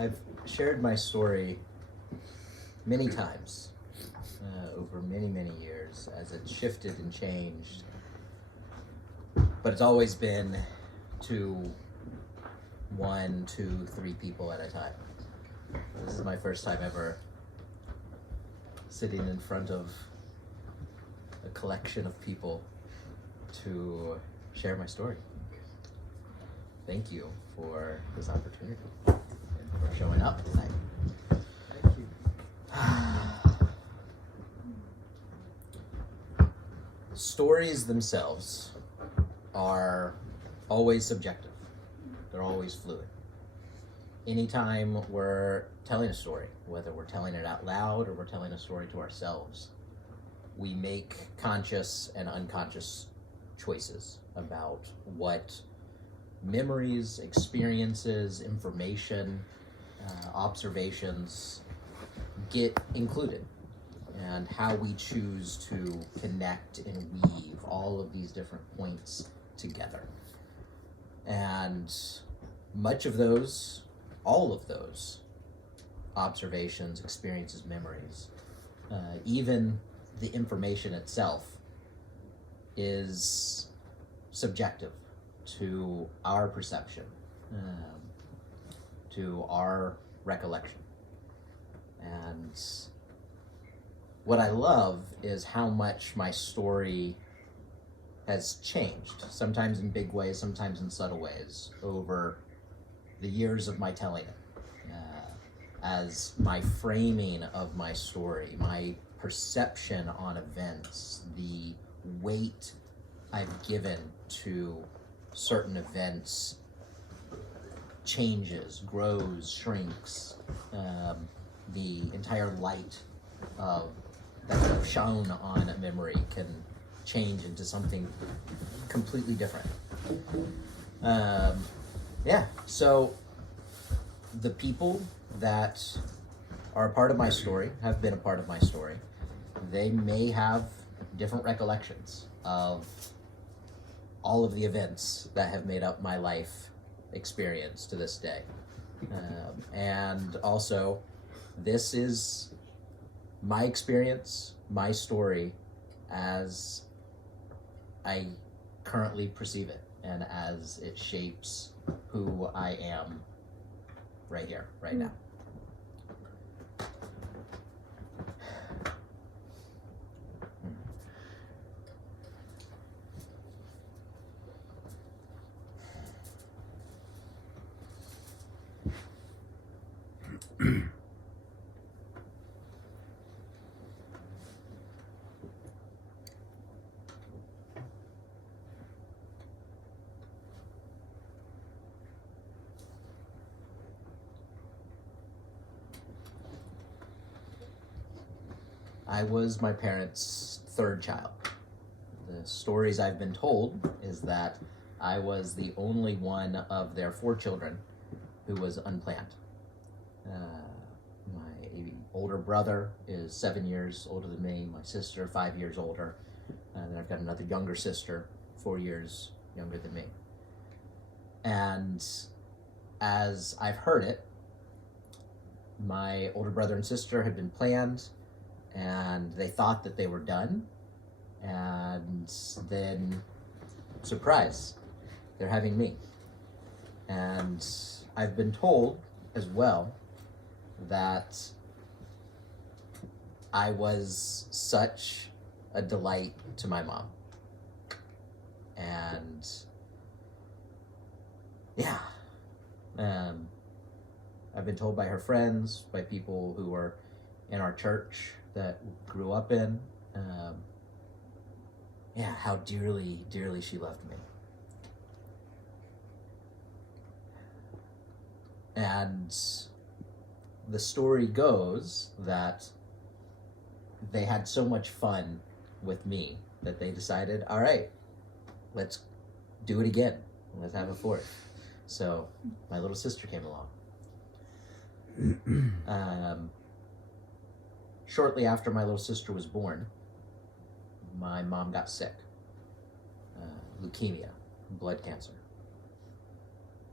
I've shared my story many times over many, many years as it shifted and changed. But it's always been to 1, 2, 3 people at a time. This is my first time ever sitting in front of a collection of people to share my story. Thank you for this opportunity and for showing up tonight. Thank you. Stories themselves are always subjective. They're always fluid. Anytime we're telling a story, whether we're telling it out loud or we're telling a story to ourselves, we make conscious and unconscious choices about what memories, experiences, information, observations get included, and how we choose to connect and weave all of these different points together. And much of those, all of those observations, experiences, memories, even the information itself is subjective to our perception, to our recollection. And what I love is how much my story has changed, sometimes in big ways, sometimes in subtle ways, over the years of my telling it. As my framing of my story, my perception on events, the weight I've given to certain events changes, grows, shrinks. The entire light that I've shown on a memory can change into something completely different. So the people that are a part of my story, have been a part of my story, they may have different recollections of all of the events that have made up my life experience to this day. And also, this is my experience, my story, as I currently perceive it, and as it shapes who I am right here, right now. I was my parents' third child. The stories I've been told is that I was the only one of their 4 children who was unplanned. My older brother is 7 years older than me, my sister 5 years older, and then I've got another younger sister 4 years younger than me. And as I've heard it, my older brother and sister had been planned, and they thought that they were done, and then, surprise, they're having me. And I've been told as well that I was such a delight to my mom. And I've been told by her friends, by people who were in our church that grew up in, how dearly, dearly she loved me. And the story goes that they had so much fun with me that they decided, all right, let's do it again. Let's have a 4th. So my little sister came along. Shortly after my little sister was born, my mom got sick. Leukemia, blood cancer.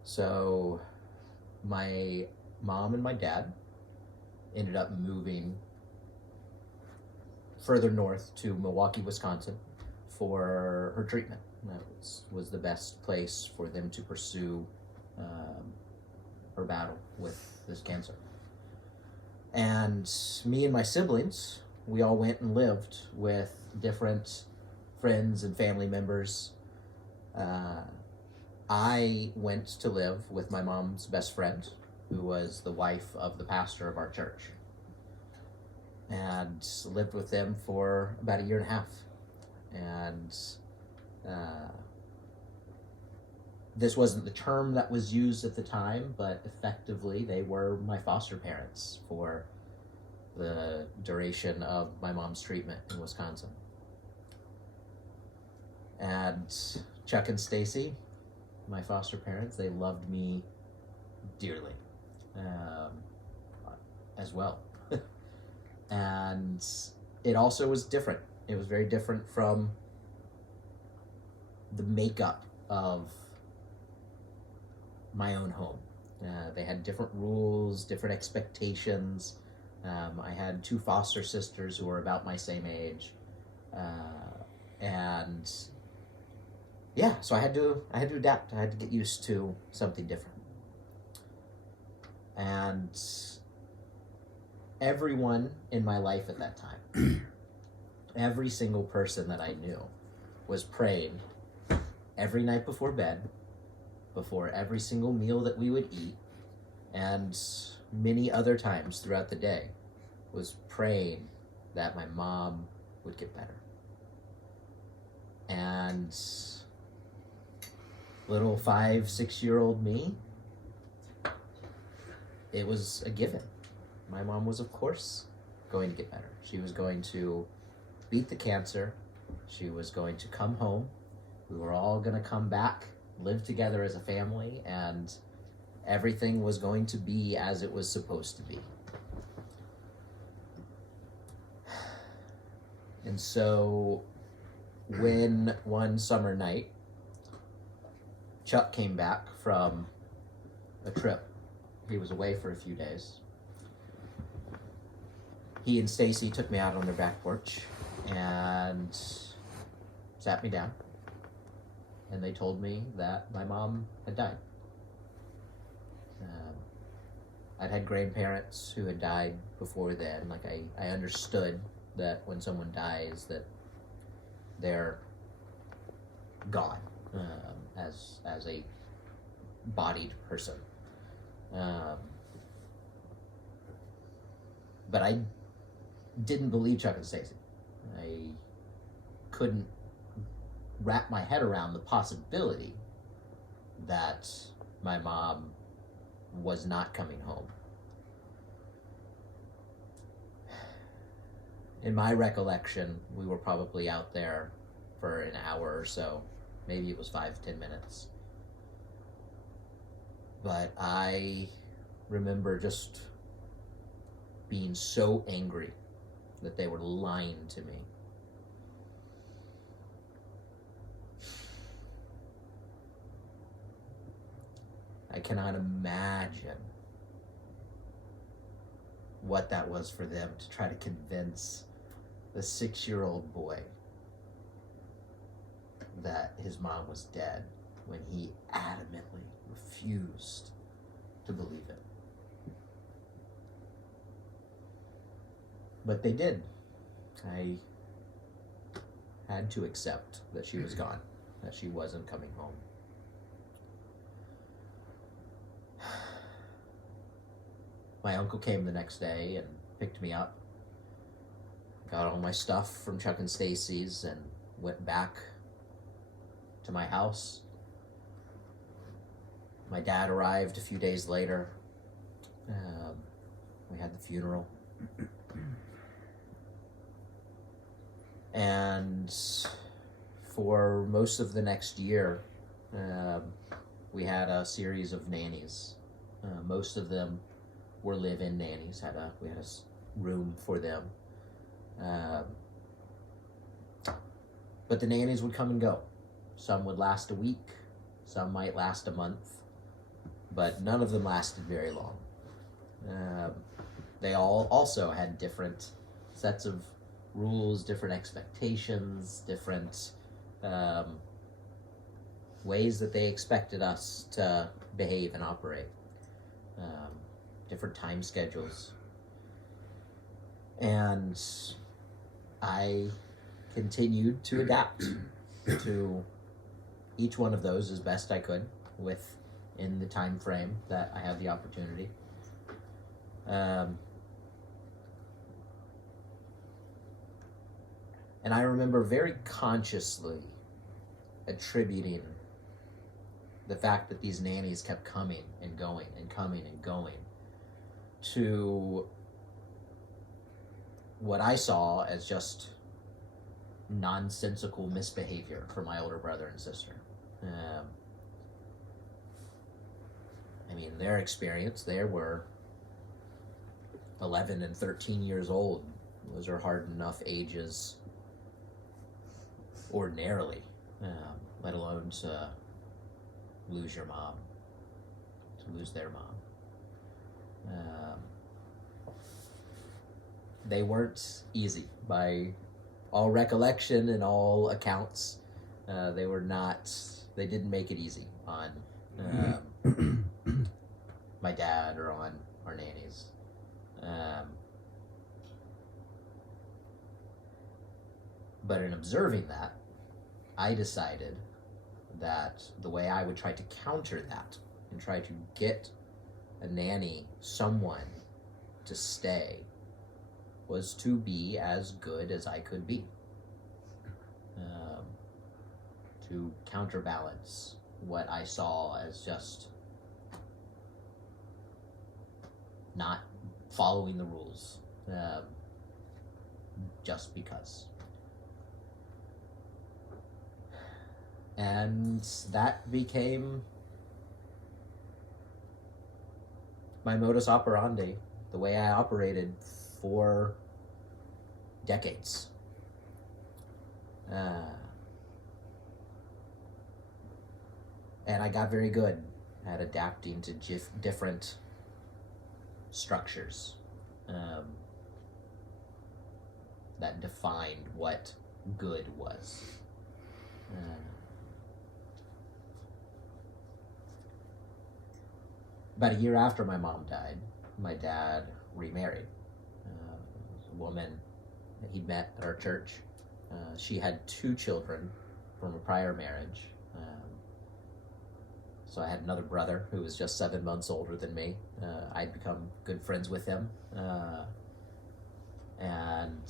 So my mom and my dad ended up moving further north to Milwaukee, Wisconsin for her treatment. That was the best place for them to pursue her battle with this cancer. And me and my siblings, we all went and lived with different friends and family members. I went to live with my mom's best friend, who was the wife of the pastor of our church, and lived with them for about 1.5 years. And this wasn't the term that was used at the time, but effectively they were my foster parents for the duration of my mom's treatment in Wisconsin. And Chuck and Stacy, my foster parents, they loved me dearly as well. And it also was different. It was very different from the makeup of my own home. They had different rules, different expectations. I had 2 foster sisters who were about my same age. And yeah, so I had to adapt. I had to get used to something different. And everyone in my life at that time, every single person that I knew, was praying every night before bed, before every single meal that we would eat, and many other times throughout the day, was praying that my mom would get better. And little 5-6-year-old me, it was a given. My mom was, of course, going to get better. She was going to beat the cancer. She was going to come home. We were all going to come back, live together as a family, and everything was going to be as it was supposed to be. And so when one summer night, Chuck came back from a trip. He was away for a few days. He and Stacy took me out on their back porch and sat me down. And they told me that my mom had died. I'd had grandparents who had died before then. Like I understood that when someone dies that they're gone as a bodied person. But I didn't believe Chuck and Stacy. I couldn't wrap my head around the possibility that my mom was not coming home. In my recollection, we were probably out there for an hour or so. Maybe it was 5-10 minutes. But I remember just being so angry that they were lying to me. I cannot imagine what that was for them to try to convince the 6-year-old boy that his mom was dead when he adamantly refused to believe it. But they did. I had to accept that she was gone, that she wasn't coming home. My uncle came the next day and picked me up, got all my stuff from Chuck and Stacy's, and went back to my house. My dad arrived a few days later. We had the funeral. And for most of the next year, we had a series of nannies. Most of them were live-in nannies. We had a room for them. But the nannies would come and go. Some would last a week. Some might last a month. But none of them lasted very long. They all also had different sets of rules, different expectations, different ways that they expected us to behave and operate, different time schedules. And I continued to adapt to each one of those as best I could within the time frame that I had the opportunity. And I remember very consciously attributing the fact that these nannies kept coming and going and coming and going to what I saw as just nonsensical misbehavior for my older brother and sister. I mean, their experience, they were 11 and 13 years old. Those are hard enough ages ordinarily, let alone to lose your mom, to lose their mom. They weren't easy by all recollection and all accounts. They didn't make it easy on my dad or on our nannies. But in observing that, I decided that the way I would try to counter that and try to get a nanny, someone to stay, was to be as good as I could be, to counterbalance what I saw as just not following the rules, just because. And that became my modus operandi, the way I operated for decades. And I got very good at adapting to different structures that defined what good was. About a year after my mom died, my dad remarried. A woman that he'd met at our church. She had 2 children from a prior marriage. So I had another brother who was just 7 months older than me. I'd become good friends with him. And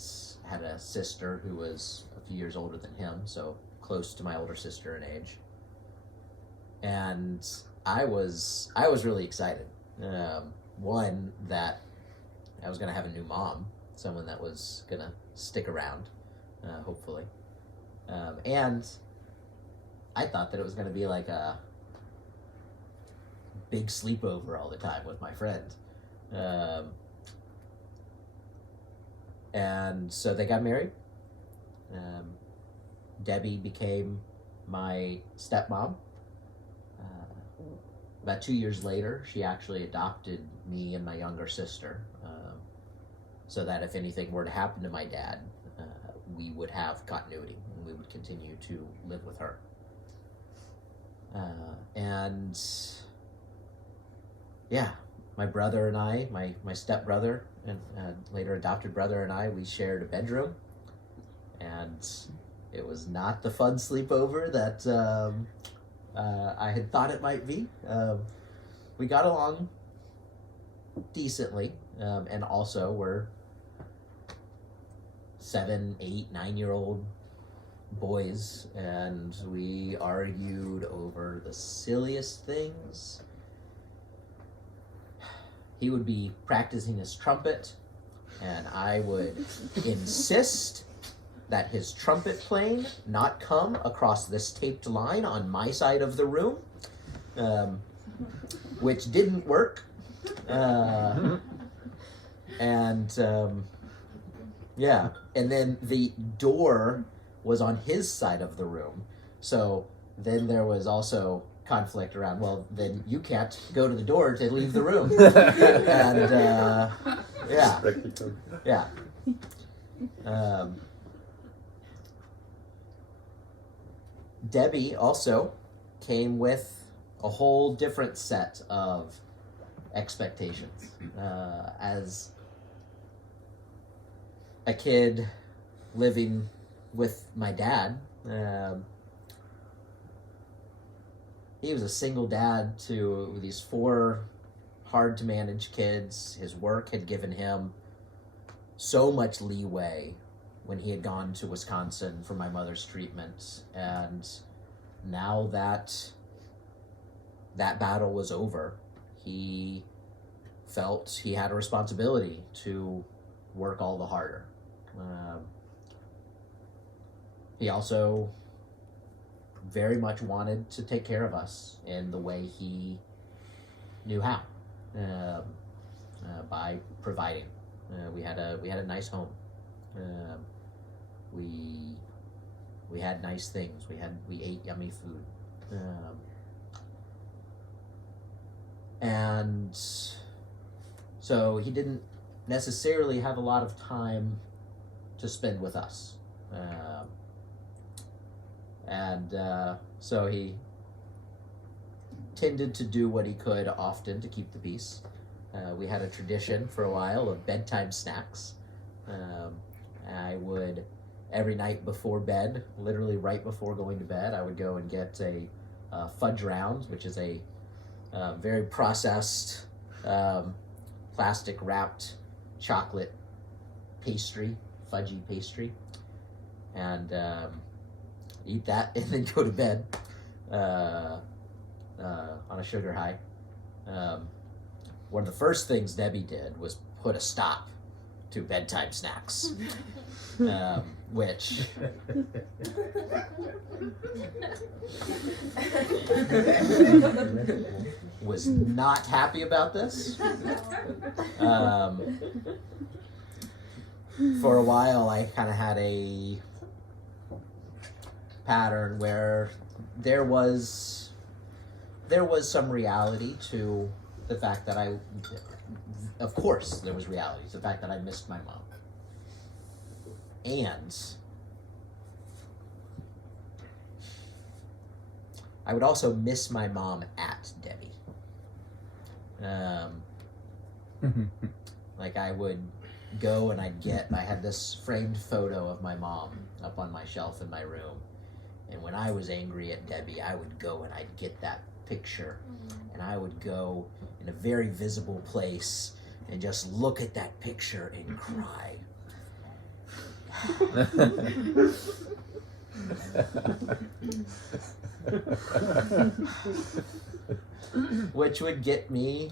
had a sister who was a few years older than him, so close to my older sister in age. And I was really excited. One, that I was going to have a new mom, someone that was going to stick around, hopefully. And I thought that it was going to be like a big sleepover all the time with my friend. And so they got married. Debbie became my stepmom. About 2 years later, she actually adopted me and my younger sister, so that if anything were to happen to my dad, we would have continuity and we would continue to live with her. And yeah, my brother and I, my stepbrother and later adopted brother and I, we shared a bedroom, and it was not the fun sleepover that I had thought it might be. We got along decently, and also we're 7, 8, 9-year-old boys, and we argued over the silliest things. He would be practicing his trumpet, and I would insist that his trumpet playing not come across this taped line on my side of the room, which didn't work. Yeah, and then the door was on his side of the room, so then there was also conflict around, well, then you can't go to the door to leave the room. And yeah. Yeah. Debbie also came with a whole different set of expectations. As a kid living with my dad, he was a single dad to these 4 hard to manage kids. His work had given him so much leeway when he had gone to Wisconsin for my mother's treatment. And now that that battle was over, he felt he had a responsibility to work all the harder. He also very much wanted to take care of us in the way he knew how, by providing. We had a nice home. We had nice things. We ate yummy food. And so he didn't necessarily have a lot of time to spend with us. So he tended to do what he could often to keep the peace. We had a tradition for a while of bedtime snacks. I would, every night before bed, literally right before going to bed, I would go and get a fudge round, which is a very processed, plastic wrapped chocolate pastry, fudgy pastry, and eat that and then go to bed on a sugar high. One of the first things Debbie did was put a stop to bedtime snacks, which was not happy about this. For a while, I kind of had a pattern where there was some reality to the fact that of course there was reality to the fact that I missed my mom. And I would also miss my mom at Debbie. Like I would go and I had this framed photo of my mom up on my shelf in my room. And when I was angry at Debbie, I would go and I'd get that picture. And I would go in a very visible place and just look at that picture and cry. Which would get me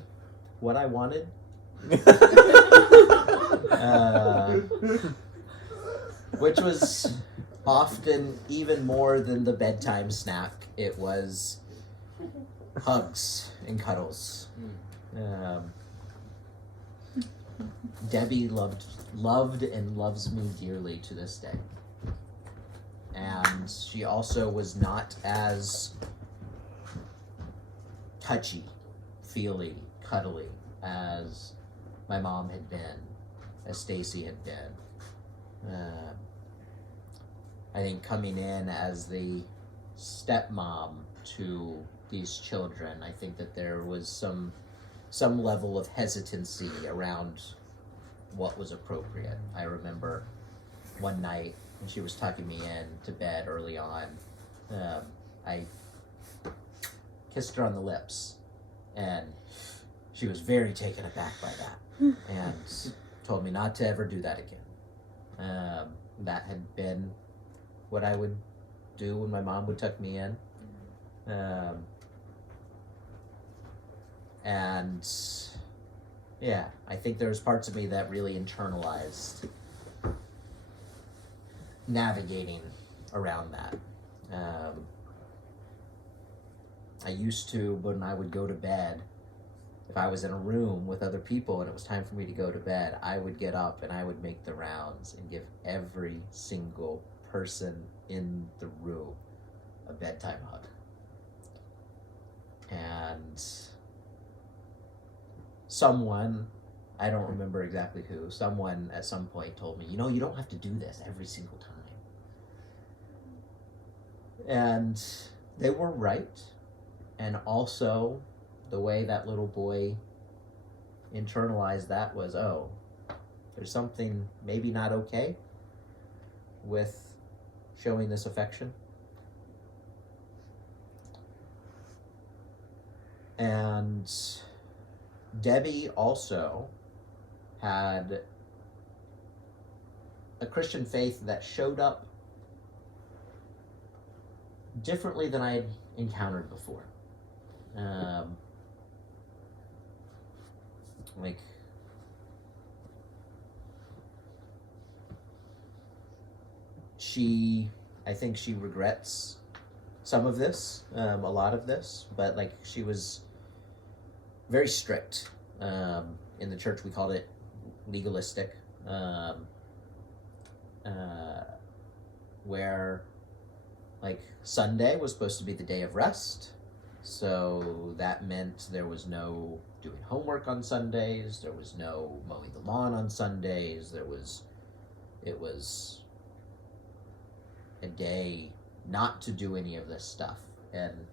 what I wanted. Which was often even more than the bedtime snack. It was hugs and cuddles. Debbie loved and loves me dearly to this day. And she also was not as touchy, feely, cuddly as my mom had been, as Stacy had been. I think coming in as the stepmom to these children, I think that there was some level of hesitancy around what was appropriate. I remember one night when she was tucking me in to bed early on, I kissed her on the lips, and she was very taken aback by that, and told me not to ever do that again. That had been what I would do when my mom would tuck me in. And yeah, I think there's parts of me that really internalized navigating around that. I used to, when I would go to bed, if I was in a room with other people and it was time for me to go to bed, I would get up and I would make the rounds and give every single person in the room a bedtime hug. And someone, I don't remember exactly who, someone at some point told me, you don't have to do this every single time. And they were right. And also, the way that little boy internalized that was, oh, there's something maybe not okay with showing this affection. And Debbie also had a Christian faith that showed up differently than I had encountered before. Like, I think she regrets some of this, a lot of this, but like she was very strict. In the church we called it legalistic, where like Sunday was supposed to be the day of rest, so that meant there was no doing homework on Sundays, there was no mowing the lawn on Sundays, it was a day not to do any of this stuff. And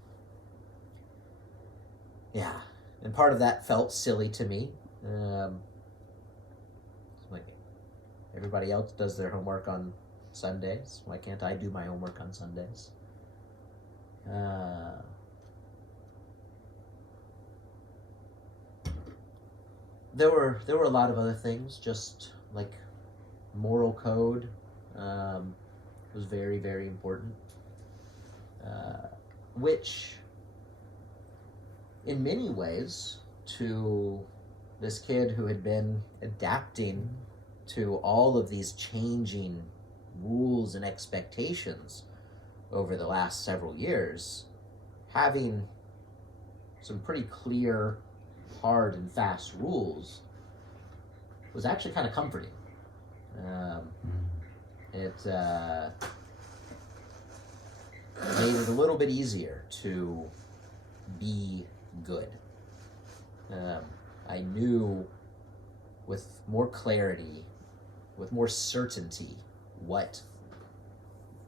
yeah, and part of that felt silly to me. Like, everybody else does their homework on Sundays, why can't I do my homework on Sundays? There were a lot of other things, just like moral code was very, very important, which in many ways, to this kid who had been adapting to all of these changing rules and expectations over the last several years, having some pretty clear, hard and fast rules was actually kind of comforting. It made it a little bit easier to be good. I knew with more clarity, with more certainty, what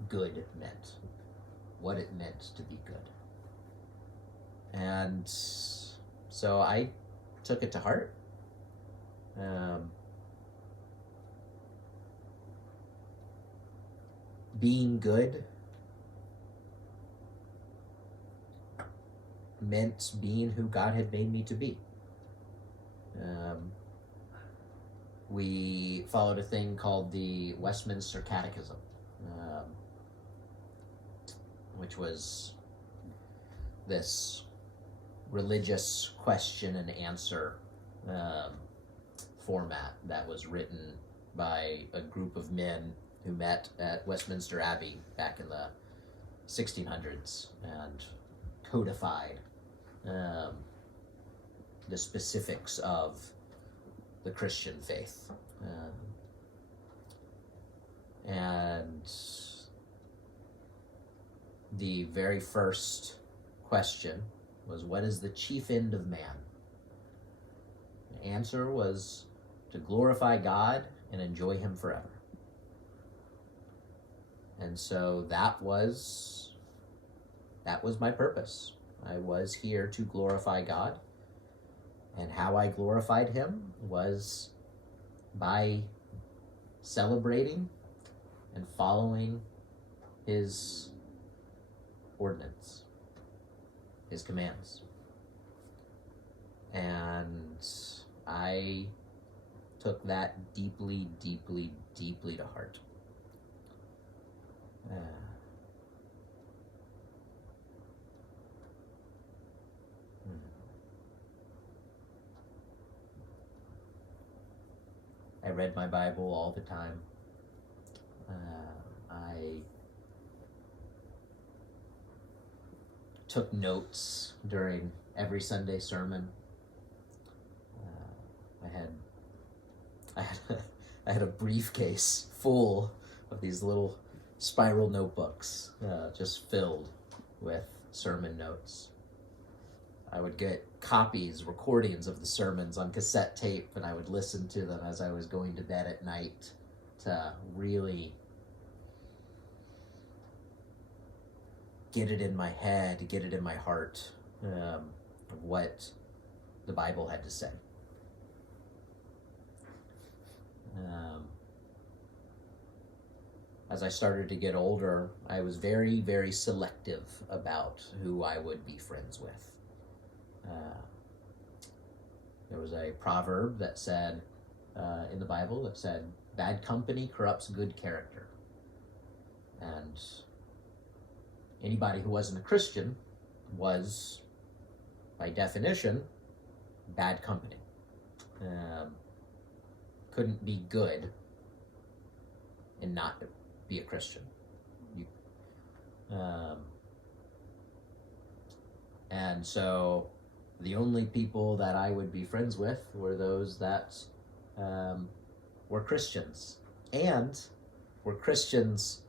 good meant, what it meant to be good. And so I took it to heart. Being good meant being who God had made me to be. We followed a thing called the Westminster Catechism, which was this religious question and answer format that was written by a group of men who met at Westminster Abbey back in the 1600s and codified the specifics of the Christian faith. And the very first question was, what is the chief end of man? The answer was to glorify God and enjoy Him forever. And so that was my purpose. I was here to glorify God. And how I glorified Him was by celebrating and following His ordinance, His commands. And I took that deeply, deeply, deeply to heart. I read my Bible all the time. I took notes during every Sunday sermon. I had a briefcase full of these little spiral notebooks, just filled with sermon notes. I would get copies, recordings of the sermons on cassette tape, and I would listen to them as I was going to bed at night to really get it in my head, get it in my heart, of what the Bible had to say. As I started to get older, I was very, very selective about who I would be friends with. There was a proverb that said, in the Bible, that said, bad company corrupts good character. And anybody who wasn't a Christian was, by definition, bad company. Couldn't be good and not be a Christian. And so the only people that I would be friends with were those that were Christians, and were Christians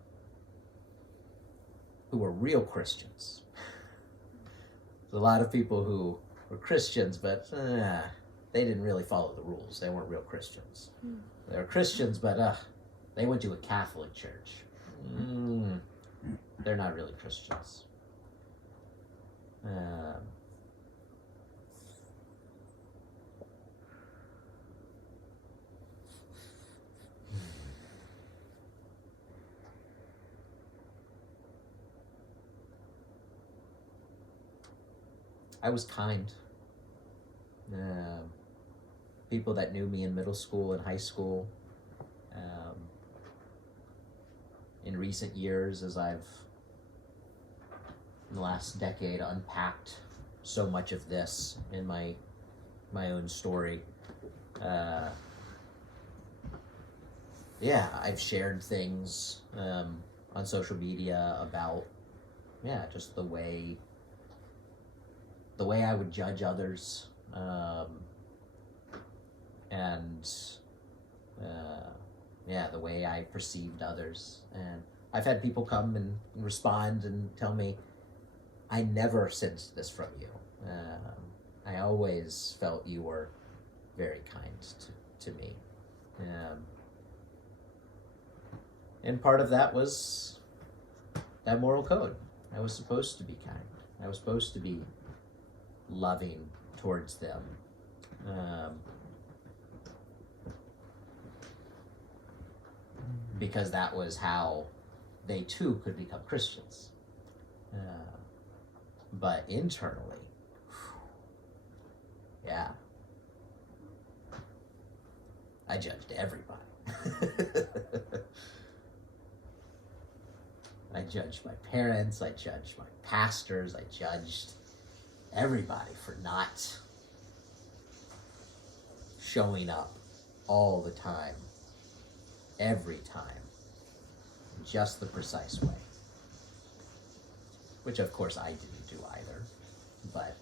who were real Christians. There's a lot of people who were Christians, but they didn't really follow the rules. They weren't real Christians. They were Christians, but they went to a Catholic church. They're not really Christians. I was kind. People that knew me in middle school and high school, in recent years, as I've, in the last decade, unpacked so much of this in my own story, I've shared things on social media about, just the way I would judge others, and the way I perceived others. And I've had people come and respond and tell me, I never sensed this from you. I always felt you were very kind to me. And part of that was that moral code. I was supposed to be kind. I was supposed to be loving towards them. Because that was how they too could become Christians. But internally, I judged everybody. I judged my parents, I judged my pastors, I judged everybody for not showing up all the time, every time, in just the precise way. Which of course I didn't do either, but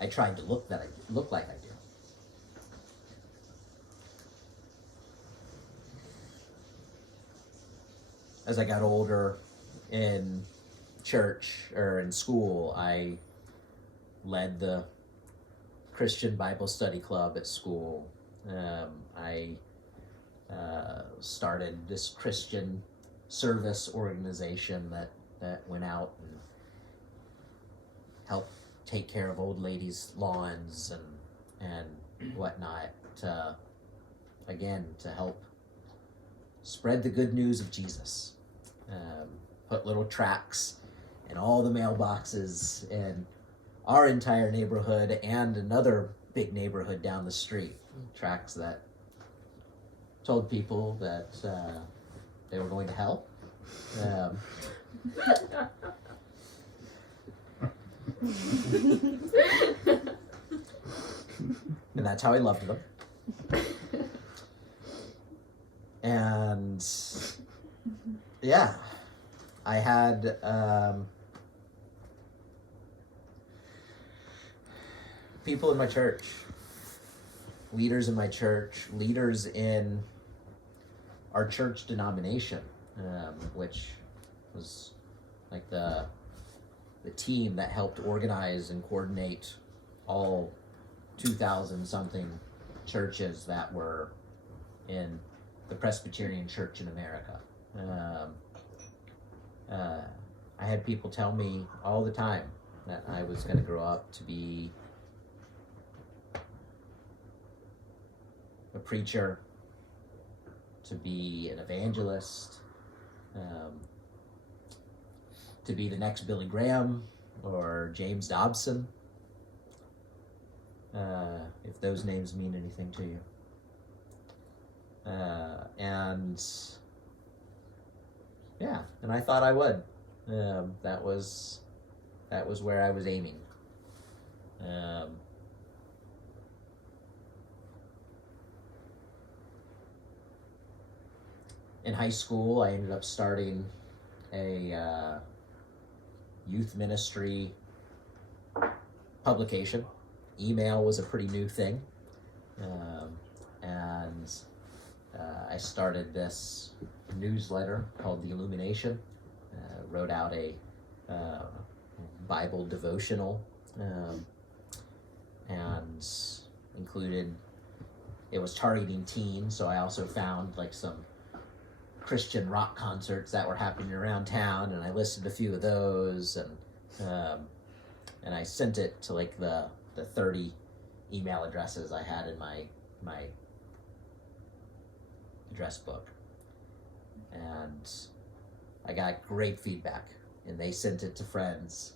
I tried to look like I do. As I got older in church or in school, I led the Christian Bible study club at school. I started this Christian service organization that went out and helped take care of old ladies' lawns and whatnot, to help spread the good news of Jesus. Put little tracts in all the mailboxes in our entire neighborhood and another big neighborhood down the street. Tracts that told people that they were going to hell. And that's how I loved them. And I had people in my church, leaders in my church, leaders in our church denomination which was like the team that helped organize and coordinate all 2,000 something churches that were in the Presbyterian Church in America. I had people tell me all the time that I was going to grow up to be a preacher, to be an evangelist, to be the next Billy Graham or James Dobson, if those names mean anything to you. And I thought I would. That was where I was aiming. In high school, I ended up starting a youth ministry publication. Email was a pretty new thing. And I started this newsletter called The Illumination. Wrote out a Bible devotional, and included, it was targeting teens, so I also found like some Christian rock concerts that were happening around town, and I listed a few of those, and I sent it to like the 30 email addresses I had in my address book. And I got great feedback, and they sent it to friends.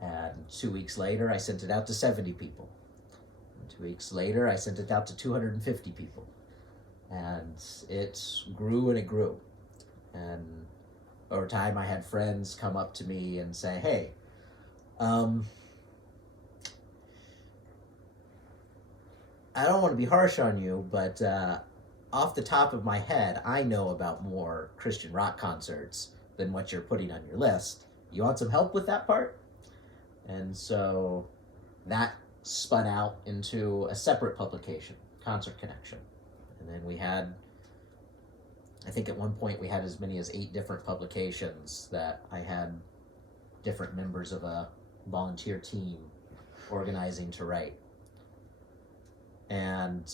And 2 weeks later, I sent it out to 70 people. And 2 weeks later, I sent it out to 250 people. And it grew and it grew. And over time, I had friends come up to me and say, hey, I don't want to be harsh on you, but off the top of my head, I know about more Christian rock concerts than what you're putting on your list. You want some help with that part? And so that spun out into a separate publication, Concert Connection. And then we had, I think at one point we had as many as 8 different publications that I had different members of a volunteer team organizing to write. And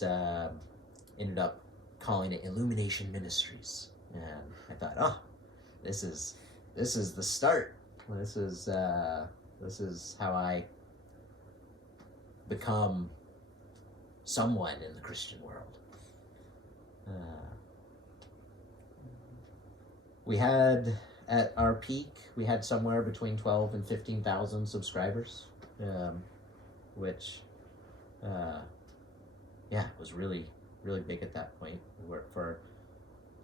ended up calling it Illumination Ministries. And I thought, oh, this is the start. This is how I become someone in the Christian world. We had, at our peak, we had somewhere between 12 and 15,000 subscribers, which, was really, really big at that point. For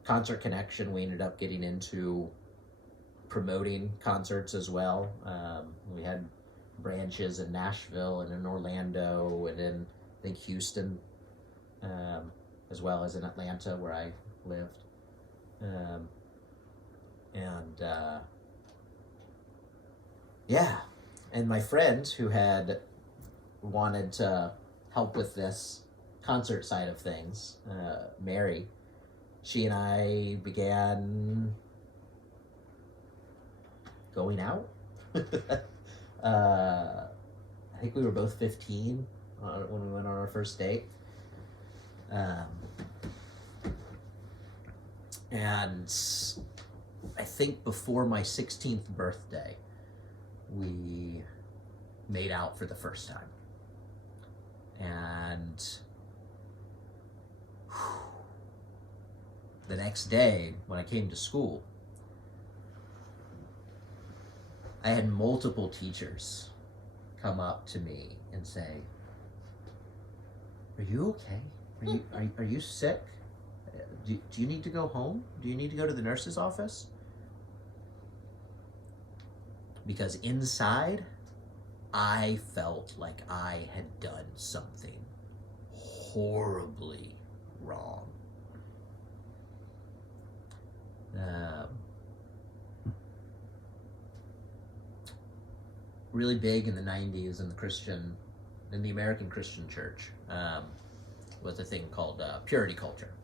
Concert Connection, we ended up getting into promoting concerts as well. We had branches in Nashville and in Orlando and in, I think, Houston, as well as in Atlanta where I lived. And my friend who had wanted to help with this concert side of things, Mary, she and I began going out. I think we were both 15 when we went on our first date. And I think before my 16th birthday, we made out for the first time. And the next day, when I came to school, I had multiple teachers come up to me and say, "Are you okay? Are you sick? Do you need to go home? Do you need to go to the nurse's office?" Because inside, I felt like I had done something horribly wrong. Really big in the 90s in the American Christian church, was a thing called purity culture.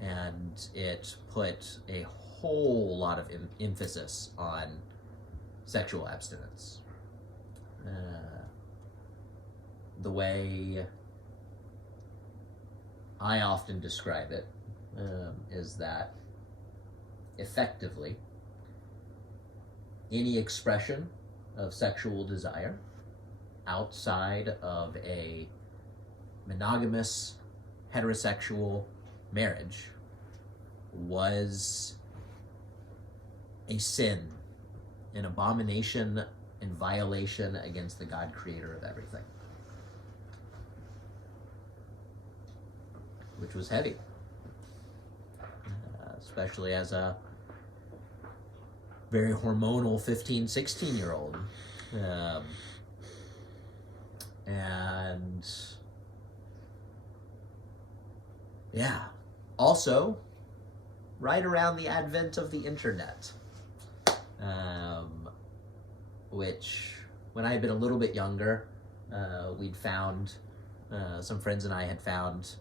and it put a whole lot of emphasis on sexual abstinence. The way I often describe it is that effectively any expression of sexual desire outside of a monogamous heterosexual marriage was a sin, an abomination and violation against the God creator of everything, which was heavy, especially as a very hormonal 15, 16-year-old. And yeah, also right around the advent of the internet, which when I had been a little bit younger, we'd found, some friends and I had found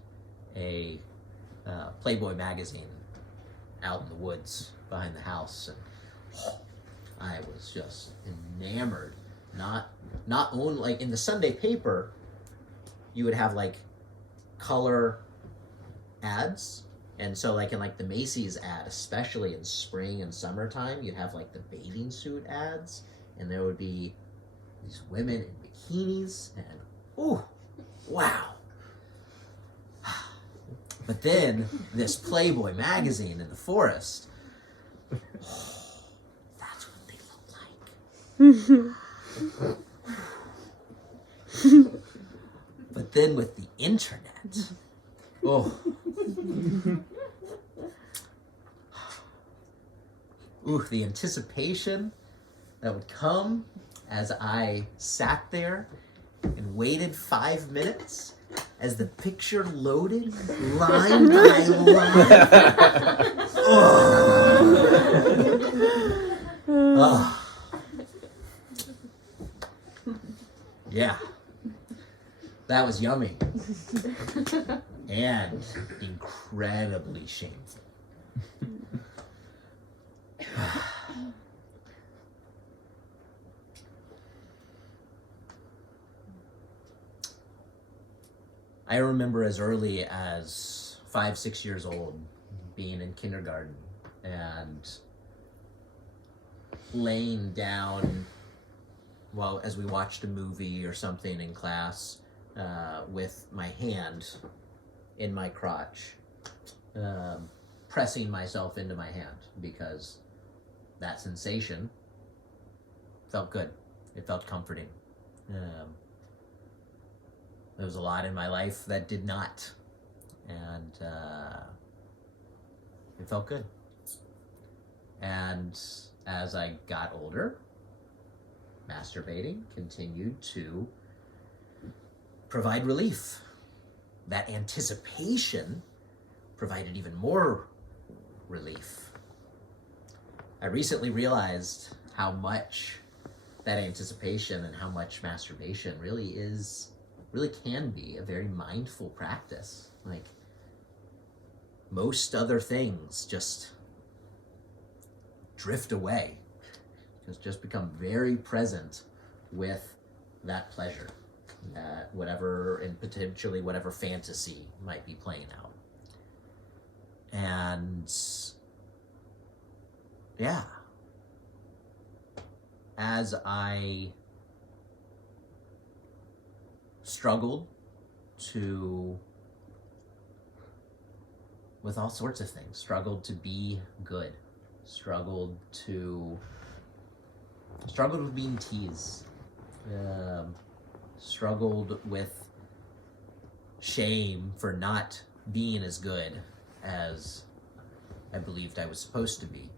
a Playboy magazine out in the woods behind the house, and I was just enamored. Not only, like, in the Sunday paper, you would have like color ads, and so like in like the Macy's ad, especially in spring and summertime, you'd have like the bathing suit ads, and there would be these women in bikinis, and ooh, wow. But then this Playboy magazine in the forest, that's what they look like. But then with the internet, oh. Ooh, the anticipation that would come as I sat there and waited 5 minutes as the picture loaded line by line. Oh. Yeah, that was yummy and incredibly shameful. I remember as early as 5, 6 years old being in kindergarten and laying down, well, as we watched a movie or something in class, with my hand in my crotch, pressing myself into my hand, because that sensation felt good. It felt comforting. There was a lot in my life that did not, and it felt good. And as I got older, masturbating continued to provide relief. That anticipation provided even more relief. I recently realized how much that anticipation and how much masturbation really can be a very mindful practice. Like, most other things just drift away. Just become very present with that pleasure, that whatever, and potentially whatever fantasy might be playing out. And yeah, as I struggled with all sorts of things, struggled to be good, struggled with being teased, struggled with shame for not being as good as I believed I was supposed to be.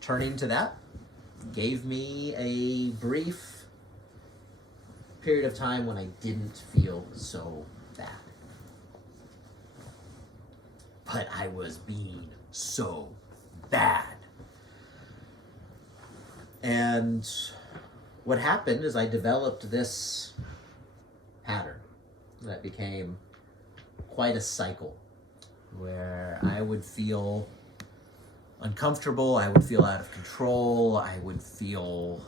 Turning to that gave me a brief period of time when I didn't feel so bad. But I was being so bad. And what happened is I developed this pattern that became quite a cycle where I would feel uncomfortable, I would feel out of control, I would feel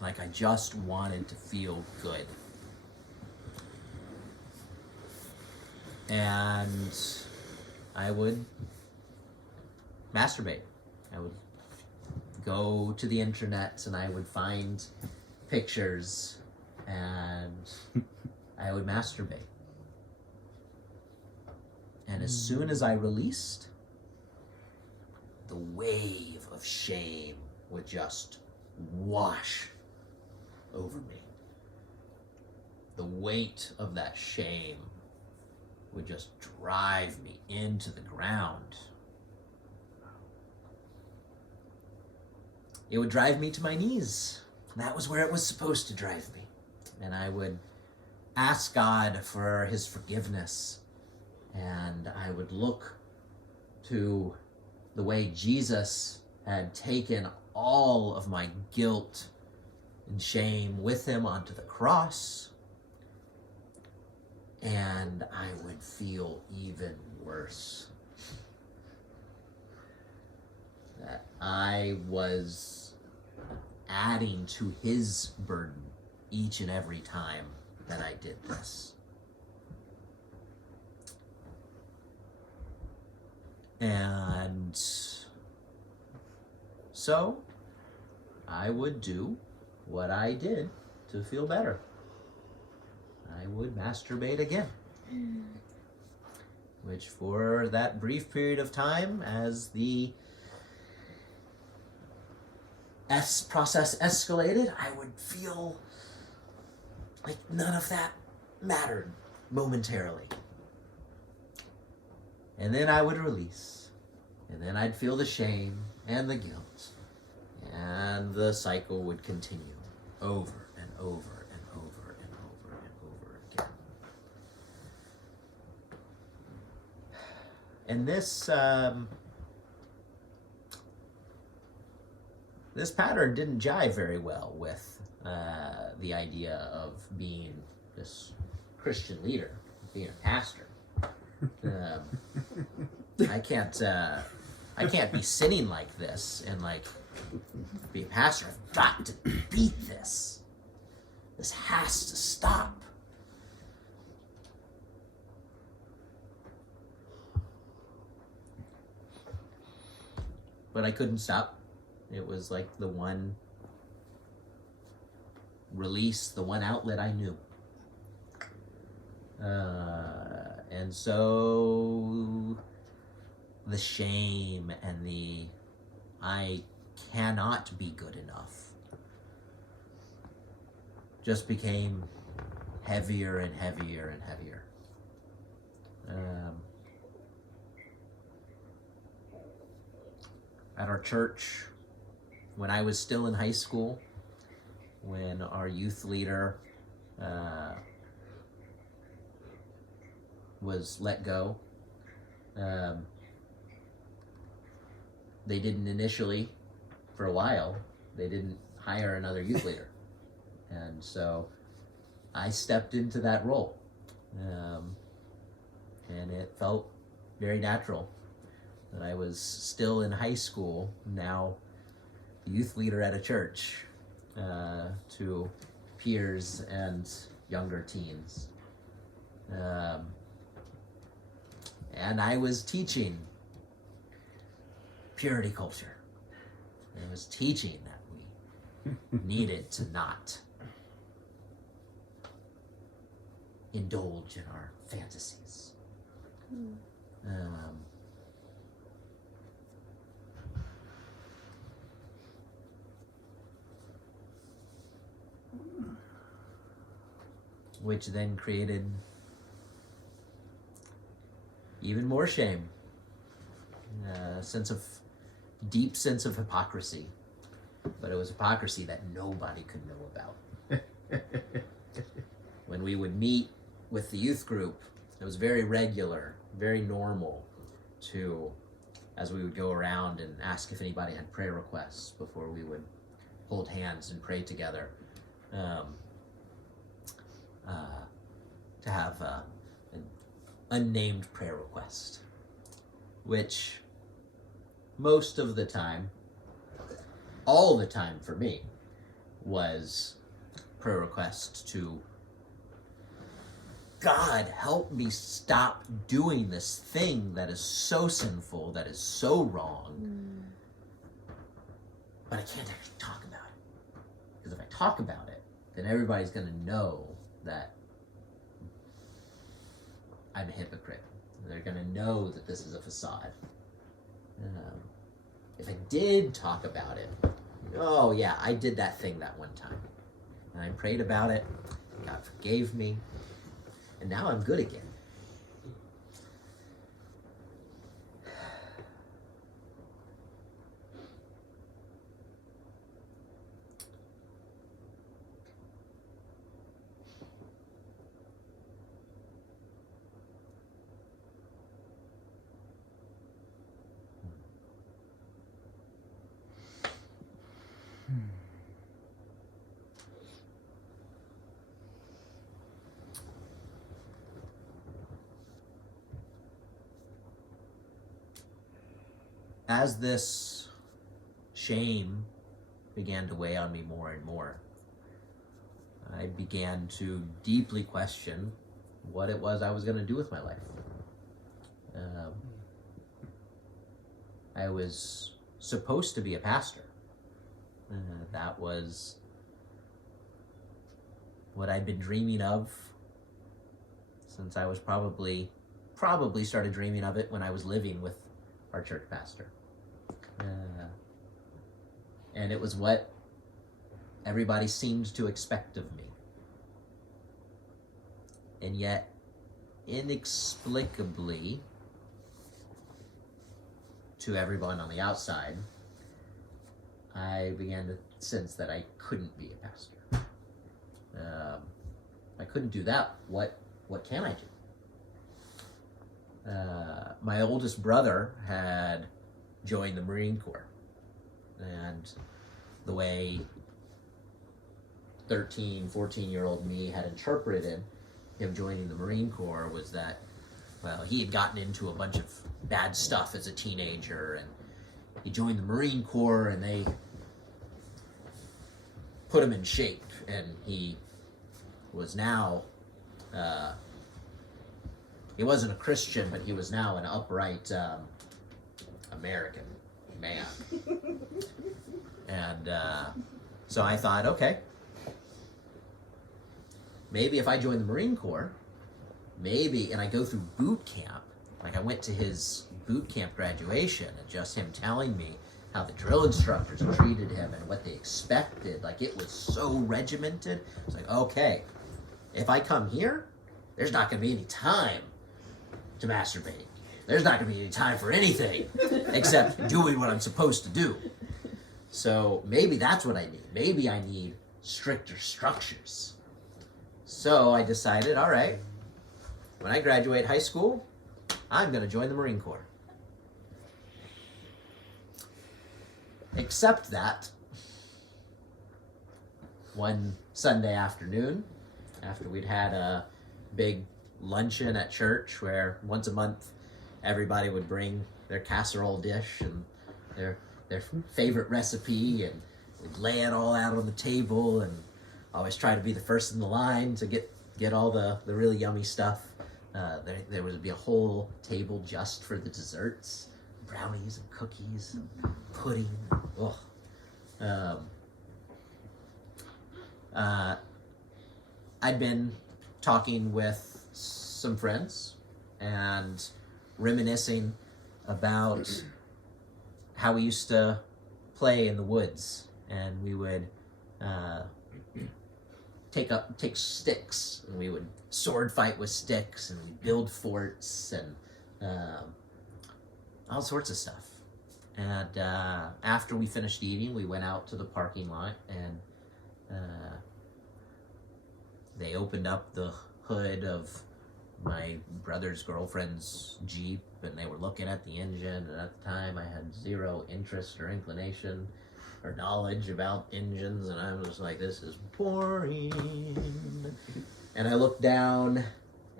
like I just wanted to feel good. And I would masturbate. I would go to the internet and I would find pictures and I would masturbate. And as soon as I released, the wave of shame would just wash over me. The weight of that shame would just drive me into the ground. It would drive me to my knees. That was where it was supposed to drive me. And I would ask God for his forgiveness. And I would look to the way Jesus had taken all of my guilt and shame with him onto the cross. And I would feel even worse. That I was adding to his burden each and every time that I did this. And so I would do what I did to feel better. I would masturbate again. Which for that brief period of time, as the process escalated, I would feel like none of that mattered momentarily. And then I would release. And then I'd feel the shame and the guilt. And the cycle would continue over and over and over and over and over again. And this pattern didn't jive very well with the idea of being this Christian leader, being a pastor. I can't be sinning like this and like be a pastor. I've got to beat this. This has to stop. But I couldn't stop. It was like the one release, the one outlet I knew. And so the shame and the I cannot be good enough just became heavier and heavier and heavier. At our church, when I was still in high school, when our youth leader was let go, they didn't initially, for a while, they didn't hire another youth leader. And so I stepped into that role. And it felt very natural that I was still in high school, now youth leader at a church, to peers and younger teens. And I was teaching purity culture. I was teaching that we needed to not indulge in our fantasies. Which then created even more shame, deep sense of hypocrisy, but it was hypocrisy that nobody could know about. When we would meet with the youth group, it was very regular, very normal as we would go around and ask if anybody had prayer requests before we would hold hands and pray together. to have an unnamed prayer request, which most of the time, all the time for me, was prayer request to God, help me stop doing this thing that is so sinful, that is so wrong. But I can't actually talk about it. Because if I talk about it, then everybody's going to know that I'm a hypocrite. They're going to know that this is a facade. If I did talk about it, oh yeah, I did that thing that one time. And I prayed about it. God forgave me. And now I'm good again. As this shame began to weigh on me more and more, I began to deeply question what it was I was going to do with my life. I was supposed to be a pastor. That was what I'd been dreaming of since I was probably started dreaming of it when I was living with our church pastor. And it was what everybody seemed to expect of me. And yet, inexplicably, to everyone on the outside, I began to sense that I couldn't be a pastor. I couldn't do that. What can I do? My oldest brother had joined the Marine Corps. And the way 13, 14-year-old me had interpreted him joining the Marine Corps was that, well, he had gotten into a bunch of bad stuff as a teenager, and he joined the Marine Corps, and they put him in shape, and he was now, he wasn't a Christian, but he was now an upright American man. And so I thought, okay, maybe if I join the Marine Corps, and I go through boot camp, like I went to his boot camp graduation, and just him telling me how the drill instructors treated him and what they expected, like it was so regimented. It's like, okay, if I come here, there's not going to be any time to masturbate. There's not going to be any time for anything except doing what I'm supposed to do. So maybe that's what I need. Maybe I need stricter structures. So I decided, all right, when I graduate high school, I'm going to join the Marine Corps. Except that one Sunday afternoon, after we'd had a big luncheon at church where once a month everybody would bring their casserole dish and their favorite recipe, and we'd lay it all out on the table and always try to be the first in the line to get all the really yummy stuff. There would be a whole table just for the desserts, brownies and cookies and pudding. I'd been talking with some friends and reminiscing about how we used to play in the woods, and we would take sticks, and we would sword fight with sticks, and we'd build forts and all sorts of stuff. And after we finished eating, we went out to the parking lot, and they opened up the hood of my brother's girlfriend's Jeep, and they were looking at the engine, and at the time I had zero interest or inclination or knowledge about engines, and I was like, this is boring. And I looked down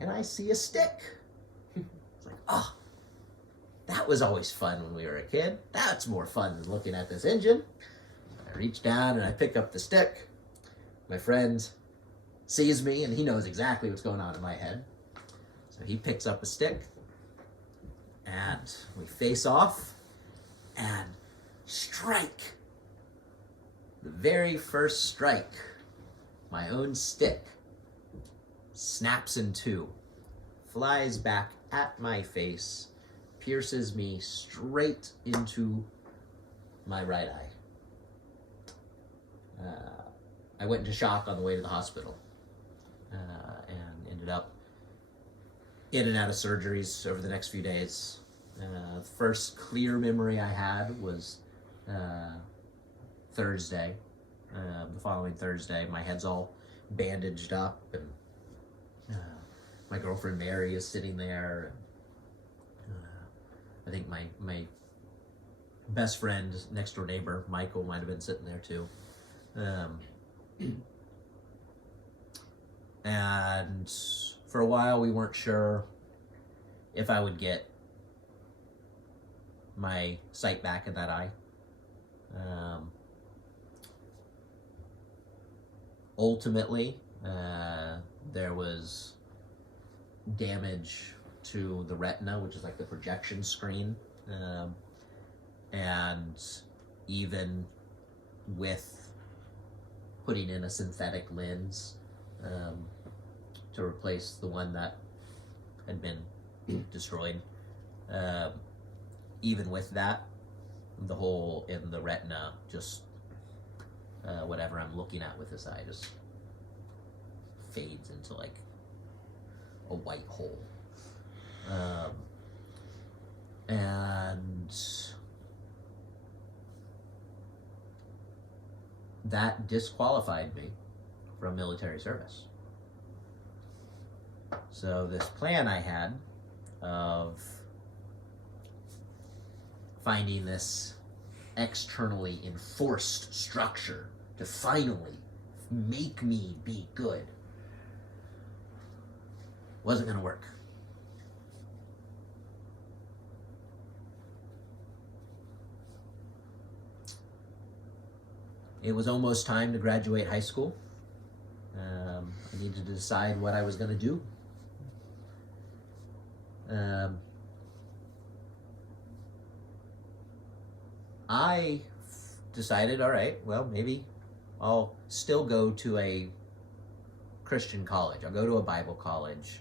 and I see a stick. It's like, oh, that was always fun when we were a kid. That's more fun than looking at this engine. I reach down and I pick up the stick. My friend sees me and he knows exactly what's going on in my head. So he picks up a stick and we face off and strike. The very first strike, my own stick snaps in two, flies back at my face, pierces me straight into my right eye. I went into shock on the way to the hospital and ended up in and out of surgeries over the next few days. First clear memory I had was Thursday. The following Thursday, my head's all bandaged up, and my girlfriend Mary is sitting there. I think my best friend, next door neighbor, Michael, might have been sitting there too. And for a while we weren't sure if I would get my sight back in that eye. Ultimately, there was damage to the retina, which is like the projection screen, and even with putting in a synthetic lens to replace the one that had been destroyed, even with that, the hole in the retina, just whatever I'm looking at with this eye just fades into like a white hole. And that disqualified me from military service. So this plan I had of finding this externally enforced structure to finally make me be good wasn't going to work. It was almost time to graduate high school. I needed to decide what I was going to do. I decided, all right, well, maybe I'll still go to a Christian college. I'll go to a Bible college.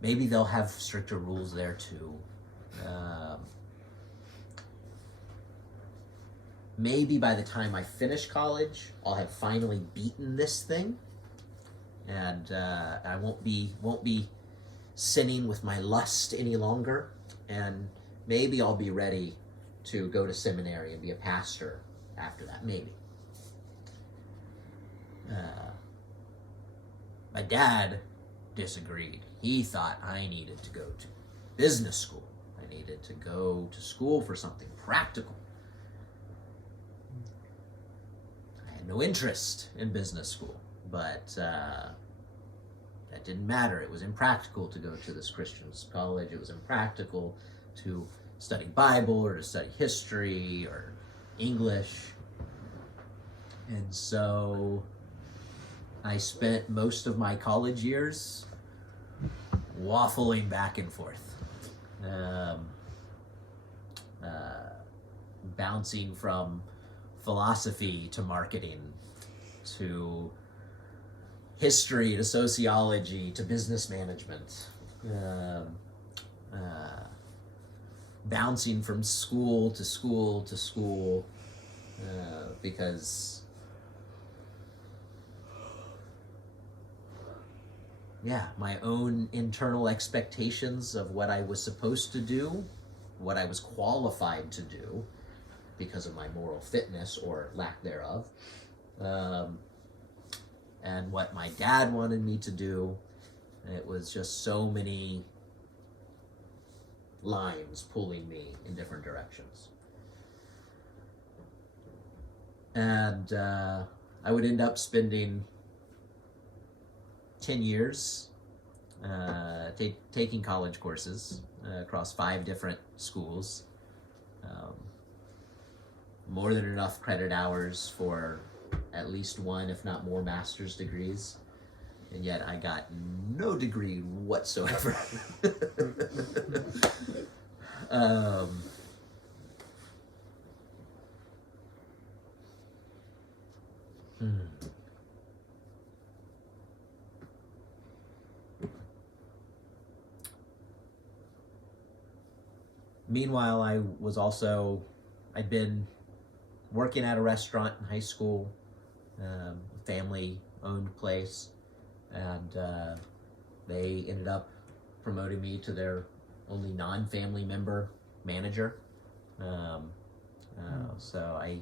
Maybe they'll have stricter rules there too. Maybe by the time I finish college, I'll have finally beaten this thing, and I won't be sinning with my lust any longer, and maybe I'll be ready to go to seminary and be a pastor after that, maybe. My dad disagreed. He thought I needed to go to business school. I needed to go to school for something practical. I had no interest in business school, but that didn't matter. It was impractical to go to this Christian college. It was impractical to study Bible or to study history or English. And so I spent most of my college years waffling back and forth, bouncing from philosophy to marketing to history to sociology to business management, bouncing from school to school to school, because my own internal expectations of what I was supposed to do, what I was qualified to do because of my moral fitness or lack thereof, and what my dad wanted me to do. It was just so many lines pulling me in different directions. And I would end up spending 10 years taking college courses across 5 different schools, more than enough credit hours for at least one, if not more, master's degrees, and yet I got no degree whatsoever. um, Meanwhile, I'd been working at a restaurant in high school, family-owned place, and they ended up promoting me to their only non-family member manager. So I,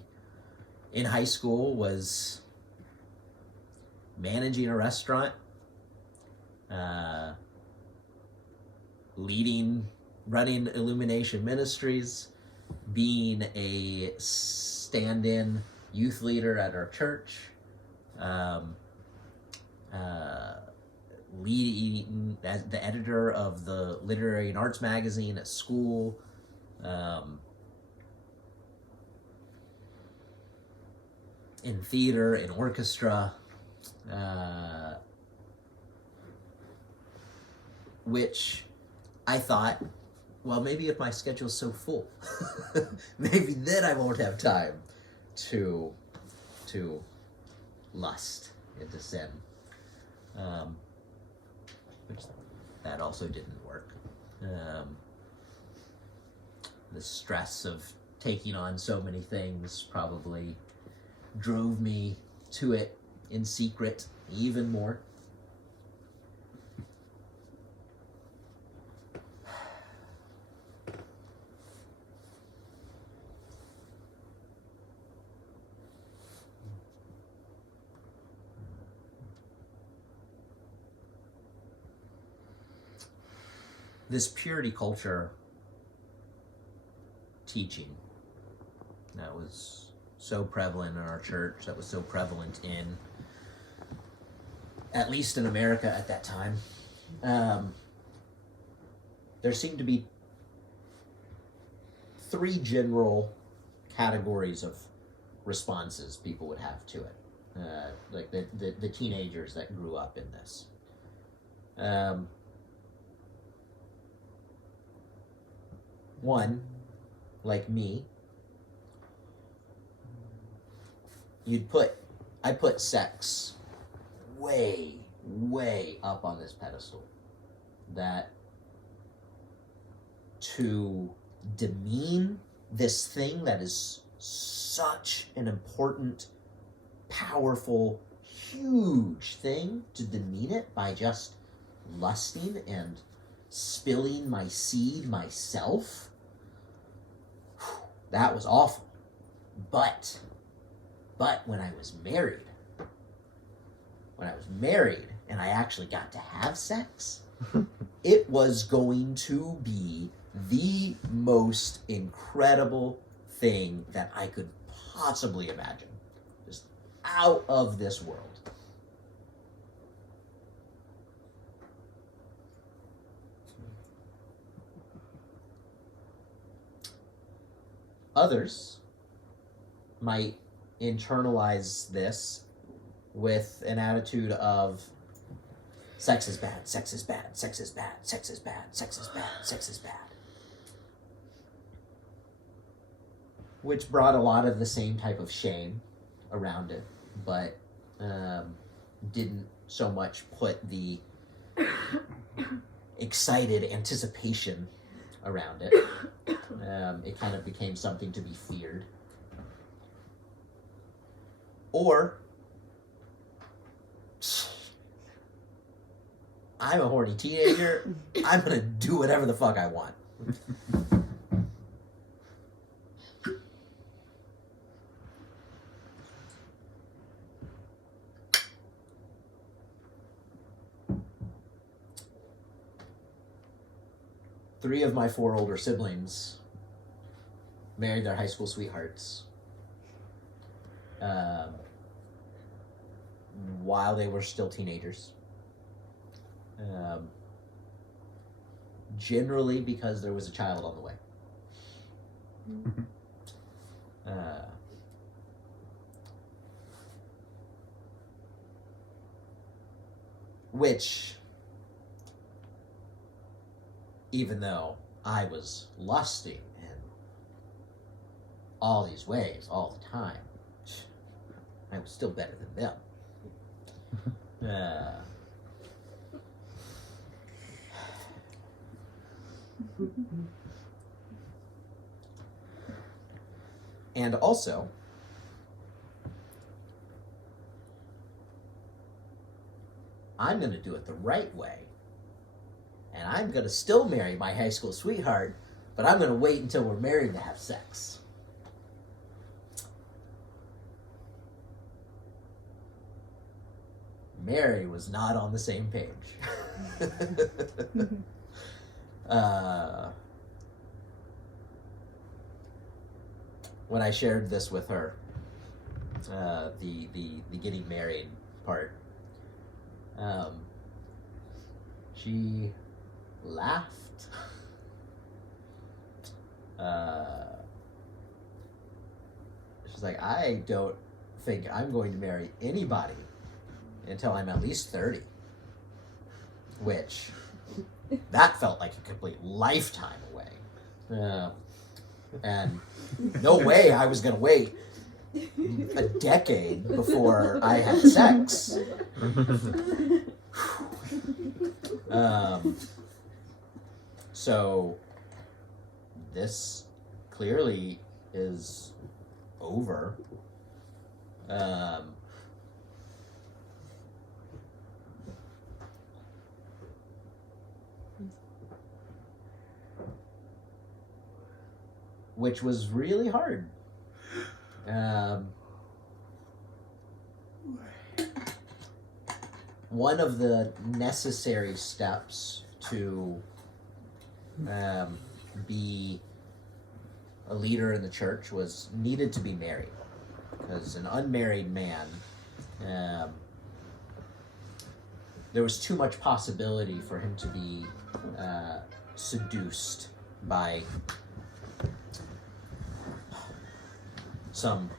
in high school, was managing a restaurant, running Illumination Ministries, being a stand-in youth leader at our church, leading as the editor of the literary and arts magazine at school, in theater, in orchestra, which I thought, well, maybe if my schedule's so full, maybe then I won't have time to lust and to sin. Which that also didn't work. The stress of taking on so many things probably drove me to it in secret even more. This purity culture teaching that was so prevalent in our church, that was so prevalent in, at least in America at that time, there seemed to be 3 general categories of responses people would have to it, like the teenagers that grew up in this. One, like me, I put sex way, way up on this pedestal. That to demean this thing that is such an important, powerful, huge thing, to demean it by just lusting and spilling my seed myself, that was awful. But when I was married and I actually got to have sex, it was going to be the most incredible thing that I could possibly imagine. Just out of this world. Others might internalize this with an attitude of sex is bad, sex is bad, sex is bad, sex is bad, sex is bad, sex is bad. Which brought a lot of the same type of shame around it, but didn't so much put the excited anticipation around it. It kind of became something to be feared. Or, I'm a horny teenager, I'm gonna do whatever the fuck I want. Three of my 4 older siblings married their high school sweethearts while they were still teenagers. generally because there was a child on the way. Which, even though I was lusting in all these ways all the time, I was still better than them. And also, I'm going to do it the right way. And I'm going to still marry my high school sweetheart, but I'm going to wait until we're married to have sex. Mary was not on the same page. When I shared this with her, the getting married part, she laughed. She's like, I don't think I'm going to marry anybody until I'm at least 30. Which, that felt like a complete lifetime away. And no way I was going to wait a decade before I had sex. So this clearly is over. Which was really hard. One of the necessary steps to be a leader in the church was needed to be married, because an unmarried man, there was too much possibility for him to be seduced by some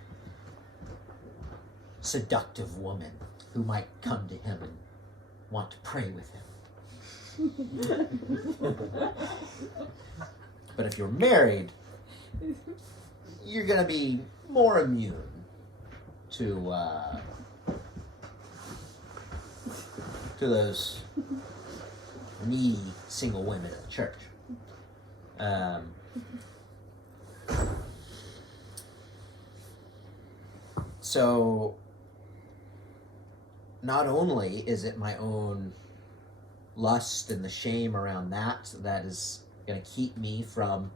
seductive woman who might come to him and want to pray with him. But if you're married, you're going to be more immune to those needy single women in the church. So not only is it my own lust and the shame around that is going to keep me from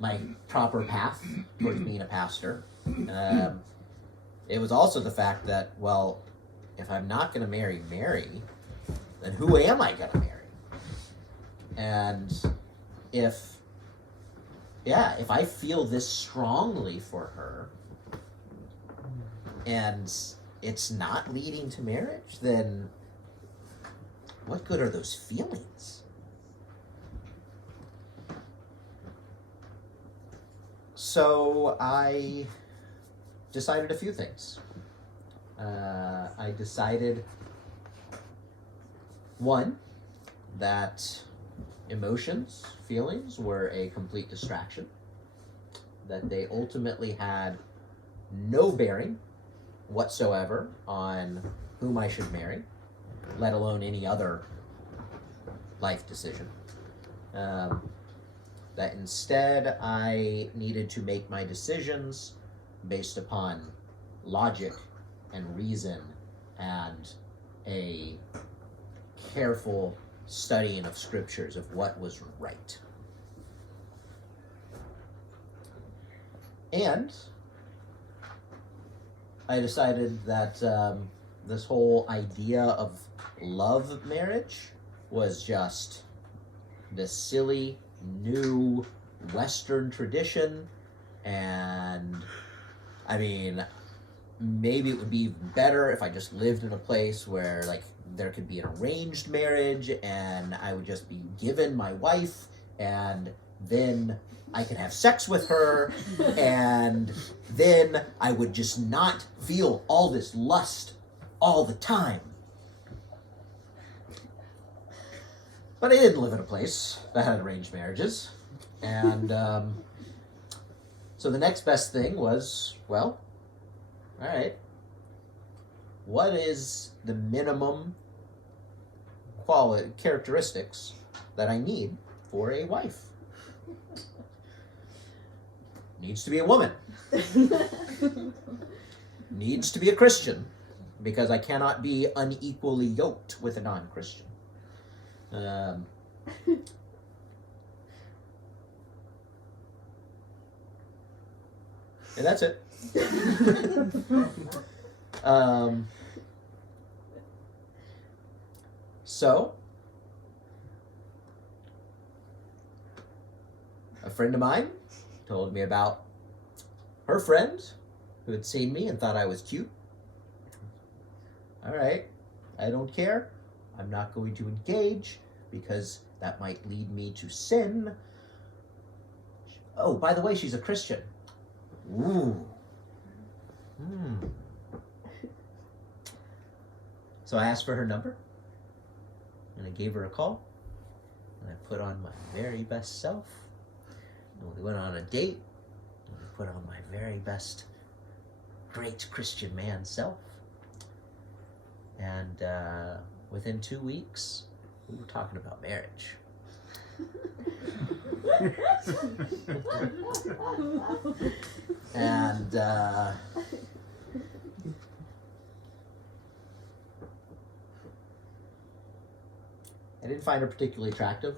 my proper path towards being a pastor, it was also the fact that, well, if I'm not going to marry Mary, then who am I going to marry? And if I feel this strongly for her, and it's not leading to marriage, then what good are those feelings? So I decided a few things. I decided, one, that emotions, feelings were a complete distraction, that they ultimately had no bearing whatsoever on whom I should marry, let alone any other life decision. That instead I needed to make my decisions based upon logic and reason and a careful studying of scriptures of what was right. And I decided that this whole idea of love marriage was just this silly new Western tradition, and I mean, maybe it would be even better if I just lived in a place where like there could be an arranged marriage, and I would just be given my wife, and then I could have sex with her, and then I would just not feel all this lust all the time. But I didn't live in a place that had arranged marriages. And so the next best thing was, well, all right, what is the minimum characteristics that I need for a wife? Needs to be a woman. Needs to be a Christian, because I cannot be unequally yoked with a non-Christian. And that's it. So, a friend of mine told me about her friend who had seen me and thought I was cute. All right, I don't care. I'm not going to engage because that might lead me to sin. Oh, by the way, she's a Christian. Ooh. So I asked for her number, and I gave her a call, and I put on my very best self, and we went on a date, and I put on my very best great Christian man self, and within 2 weeks, we were talking about marriage. And I didn't find her particularly attractive.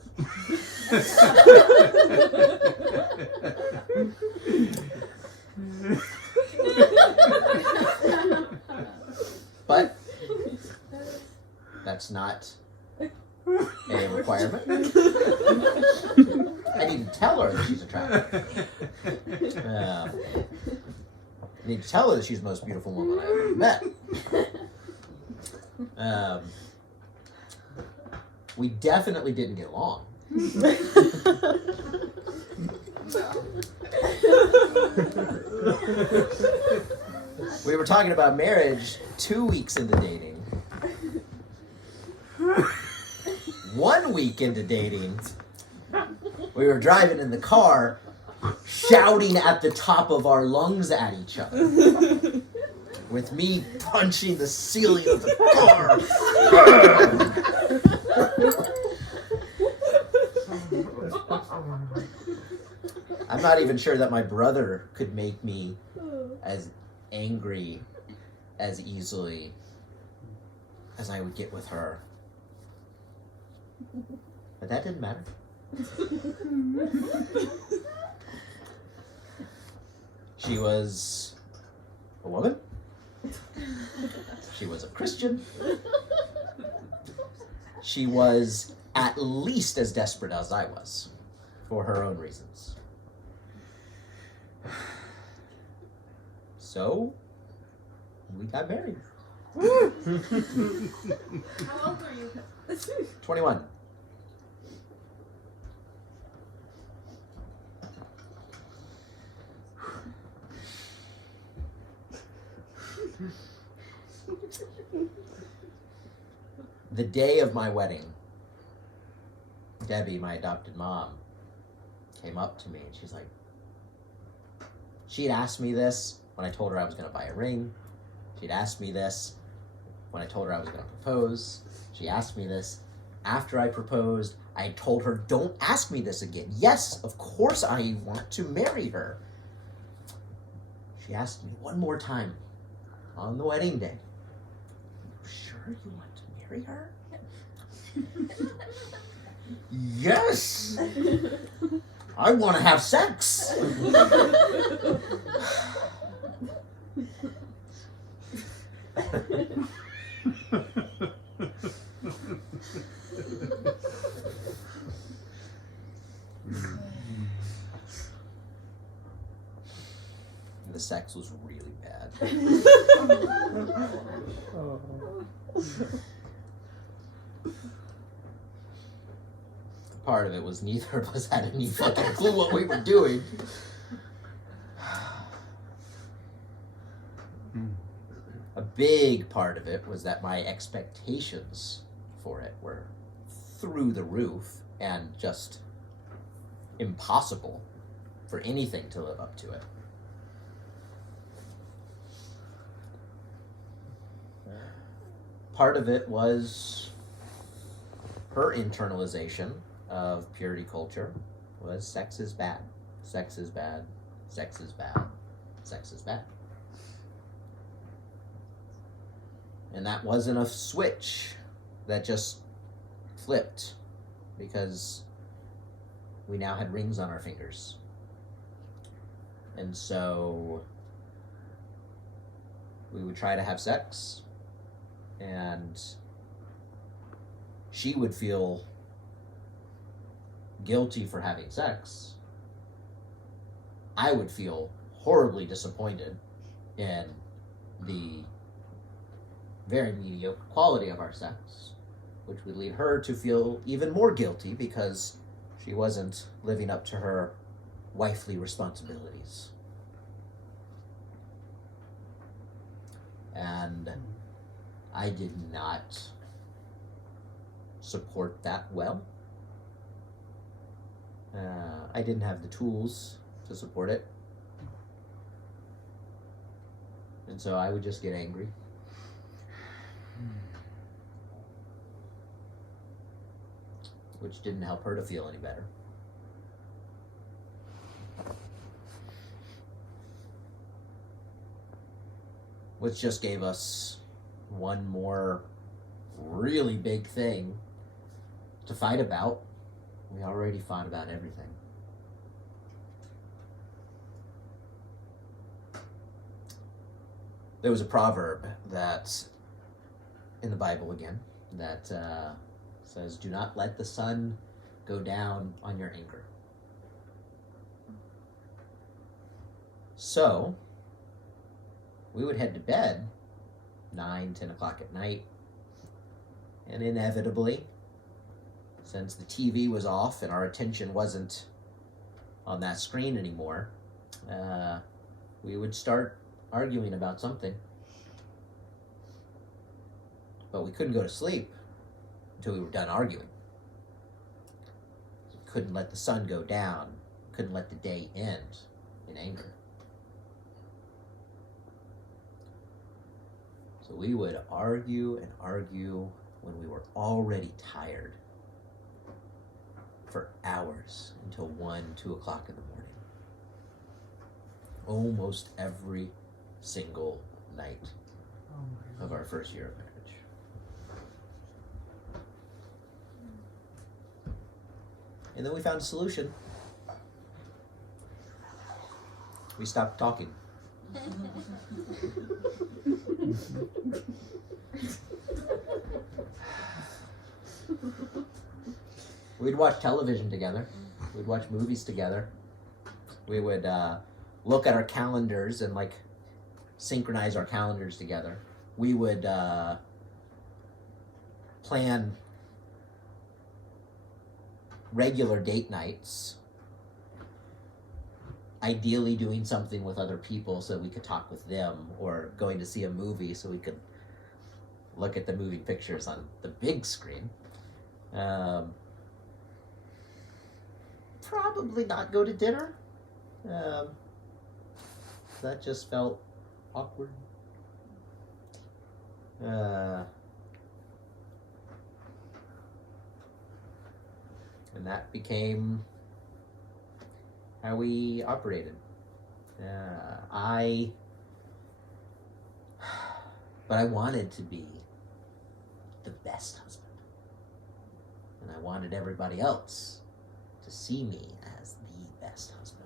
But that's not a requirement. I need to tell her that she's attractive. I need to tell her that she's the most beautiful woman I've ever met. We definitely didn't get along. We were talking about marriage 2 weeks into dating. 1 week into dating, we were driving in the car, shouting at the top of our lungs at each other, with me punching the ceiling of the car. I'm not even sure that my brother could make me as angry as easily as I would get with her. But that didn't matter. She was a woman. She was a Christian. She was at least as desperate as I was, for her own reasons. So, we got married. How old were you? 21. The day of my wedding, Debbie, my adopted mom, came up to me and she's like, she'd asked me this when I told her I was going to buy a ring. She'd asked me this when I told her I was going to propose. She asked me this after I proposed. I told her, don't ask me this again. Yes, of course I want to marry her. She asked me one more time on the wedding day, are you sure you want to marry her? Yes! I want to have sex! The sex was really bad. part of it was neither of us had any fucking clue what we were doing. A big part of it was that my expectations for it were through the roof and just impossible for anything to live up to it. Part of it was her internalization of purity culture was sex is bad, sex is bad, sex is bad, sex is bad. And that wasn't a switch that just flipped because we now had rings on our fingers. And so we would try to have sex, and she would feel guilty for having sex. I would feel horribly disappointed in the very mediocre quality of our sex, which would lead her to feel even more guilty because she wasn't living up to her wifely responsibilities. And I did not support that well. I didn't have the tools to support it. And so I would just get angry. Which didn't help her to feel any better. Which just gave us one more really big thing to fight about. We already fought about everything. There was a proverb that, in the Bible again, that says, "Do not let the sun go down on your anger." So, we would head to bed 9, 10 o'clock at night, and inevitably, since the TV was off and our attention wasn't on that screen anymore, we would start arguing about something. But we couldn't go to sleep until we were done arguing. We couldn't let the sun go down, couldn't let the day end in anger. So we would argue and argue when we were already tired for hours until 1, 2 o'clock in the morning. Almost every single night of our first year of marriage. And then we found a solution. We stopped talking. We'd watch television together. We'd watch movies together. We would look at our calendars and synchronize our calendars together. We would plan regular date nights, ideally doing something with other people so we could talk with them, or going to see a movie so we could look at the movie pictures on the big screen. Probably not go to dinner. That just felt awkward. And that became how we operated. But I wanted to be the best husband. And I wanted everybody else to see me as the best husband.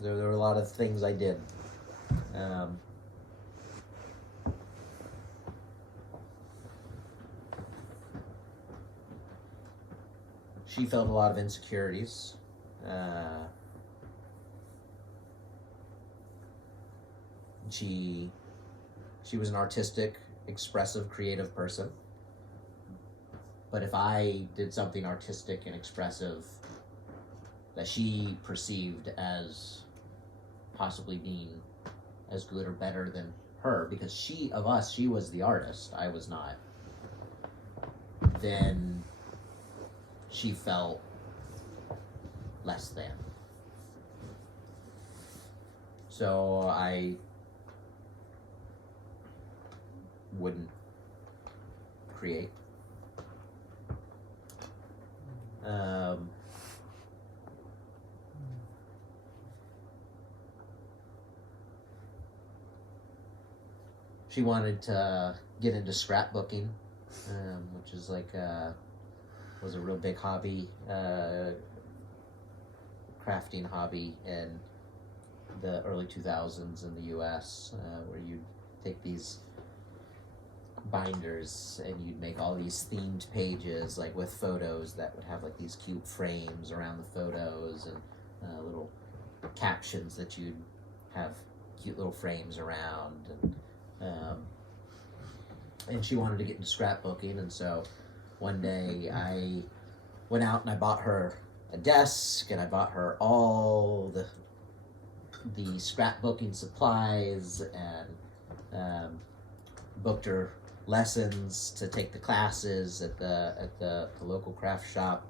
There were a lot of things I did. She felt a lot of insecurities. she was an artistic, expressive, creative person. But if I did something artistic and expressive that she perceived as possibly being as good or better than her, because she was the artist, I was not, then she felt less than. So I wouldn't create. She wanted to get into scrapbooking, which is like was a real big hobby, crafting hobby in the early 2000s in the U.S., where you'd take these binders and you'd make all these themed pages, like with photos that would have like these cute frames around the photos and little captions that you'd have cute little frames around, and she wanted to get into scrapbooking, and so one day I went out and I bought her a desk and I bought her all the scrapbooking supplies and booked her lessons to take the classes at the local craft shop,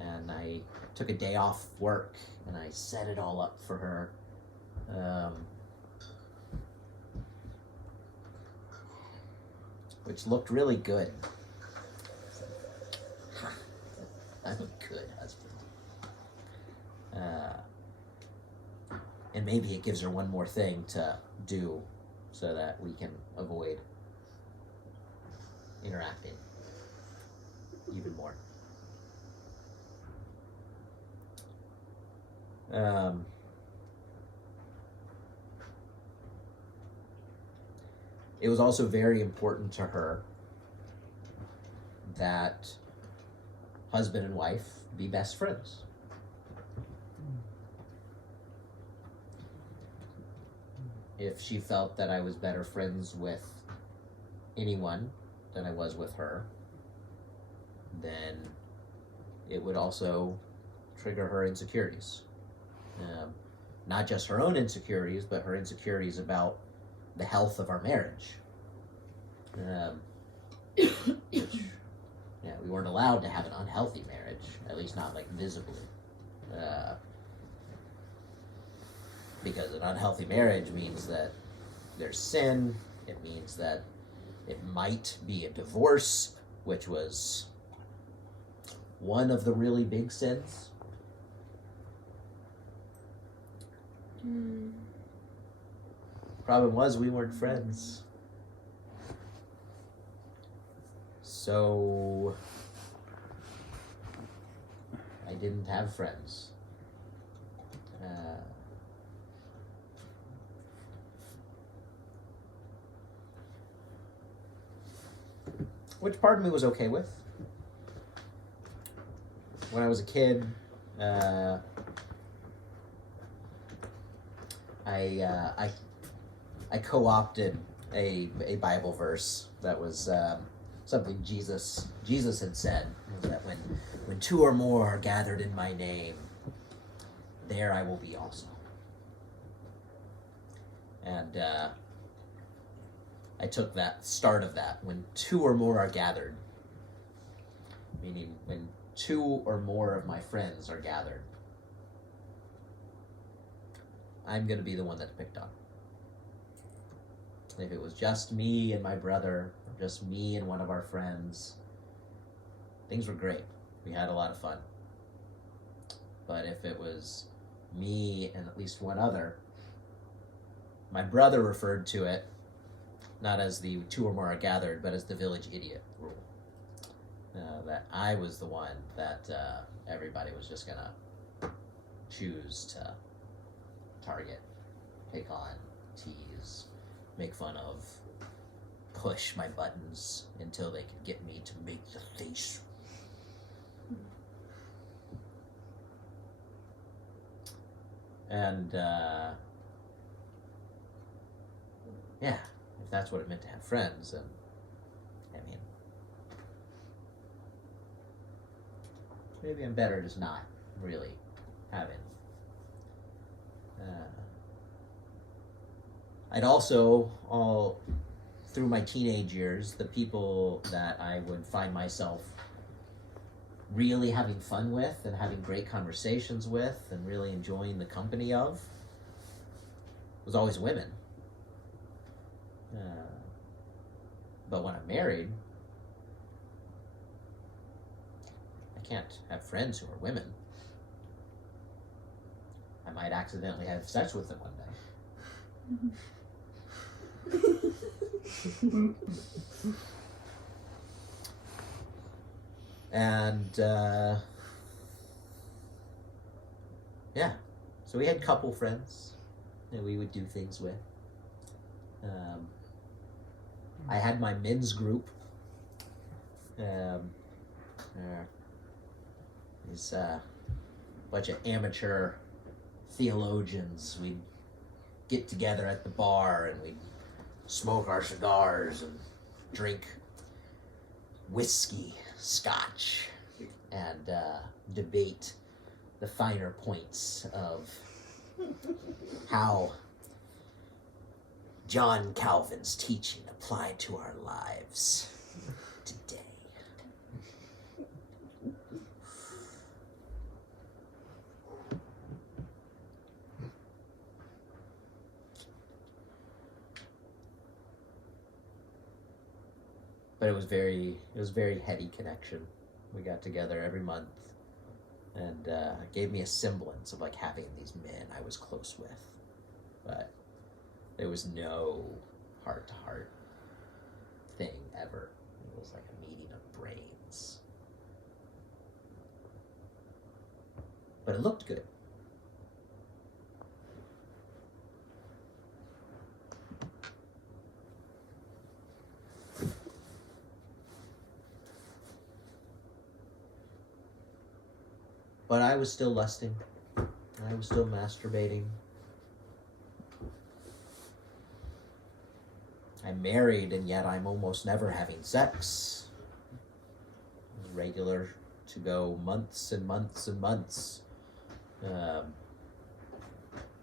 and I took a day off work and I set it all up for her, which looked really good. I'm a good husband. And maybe it gives her one more thing to do so that we can avoid interacting even more. It was also very important to her that husband and wife be best friends. If she felt that I was better friends with anyone than I was with her, then it would also trigger her insecurities. Not just her own insecurities, but her insecurities about the health of our marriage. Which, yeah, we weren't allowed to have an unhealthy marriage, at least not like visibly. Because an unhealthy marriage means that there's sin, it means that it might be a divorce, which was one of the really big sins. Problem was, we weren't friends. So I didn't have friends. Which part of me was okay with. When I was a kid, I co-opted a Bible verse that was something Jesus had said, that when two or more are gathered in my name, there I will be also. And I took that start of that, when two or more are gathered, meaning when two or more of my friends are gathered, I'm going to be the one that's picked on. If it was just me and my brother, or just me and one of our friends, things were great. We had a lot of fun. But if it was me and at least one other, my brother referred to it not as the two or more are gathered, but as the village idiot rule. That I was the one that everybody was just gonna choose to target, pick on, tease, make fun of, push my buttons until they could get me to make the face. And yeah, if that's what it meant to have friends, then, I mean, maybe I'm better just not really having. I'd also, all through my teenage years, the people that I would find myself really having fun with and having great conversations with and really enjoying the company of was always women. But when I'm married, I can't have friends who are women. I might accidentally have sex with them one day. And yeah, so we had couple friends that we would do things with. I had my men's group. These bunch of amateur theologians. We'd get together at the bar and we'd smoke our cigars and drink whiskey, scotch, and debate the finer points of how John Calvin's teaching applied to our lives today. But it was very heady connection. We got together every month, and it gave me a semblance of like having these men I was close with, but there was no heart-to-heart thing ever. It was like a meeting of brains, but it looked good. But I was still lusting. I was still masturbating. I'm married, and yet I'm almost never having sex. It was regular to go months and months and months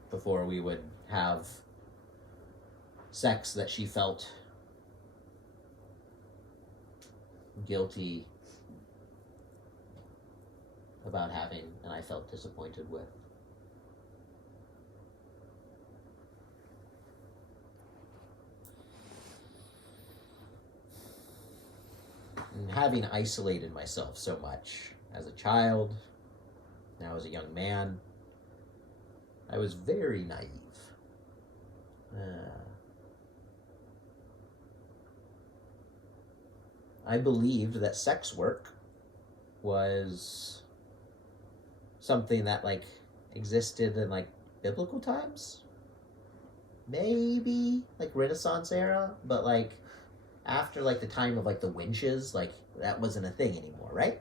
before we would have sex that she felt guilty about having, and I felt disappointed with. And having isolated myself so much as a child, now as a young man, I was very naive. I believed that sex work was something that like existed in like biblical times, maybe like Renaissance era, but like after like the time of like the winches, like that wasn't a thing anymore, right?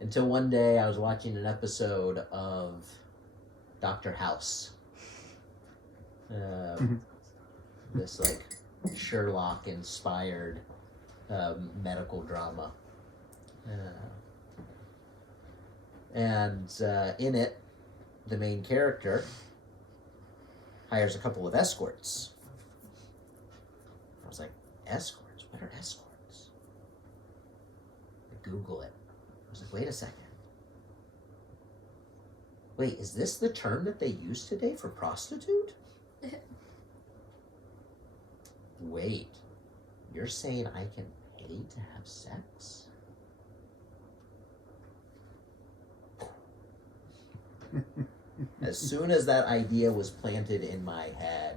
Until one day I was watching an episode of Dr. House, this like Sherlock inspired medical drama. And in it, the main character hires a couple of escorts. I was like, escorts? What are escorts? I Google it. I was like, wait a second. Wait, is this the term that they use today for prostitute? Wait, you're saying I can pay to have sex? As soon as that idea was planted in my head,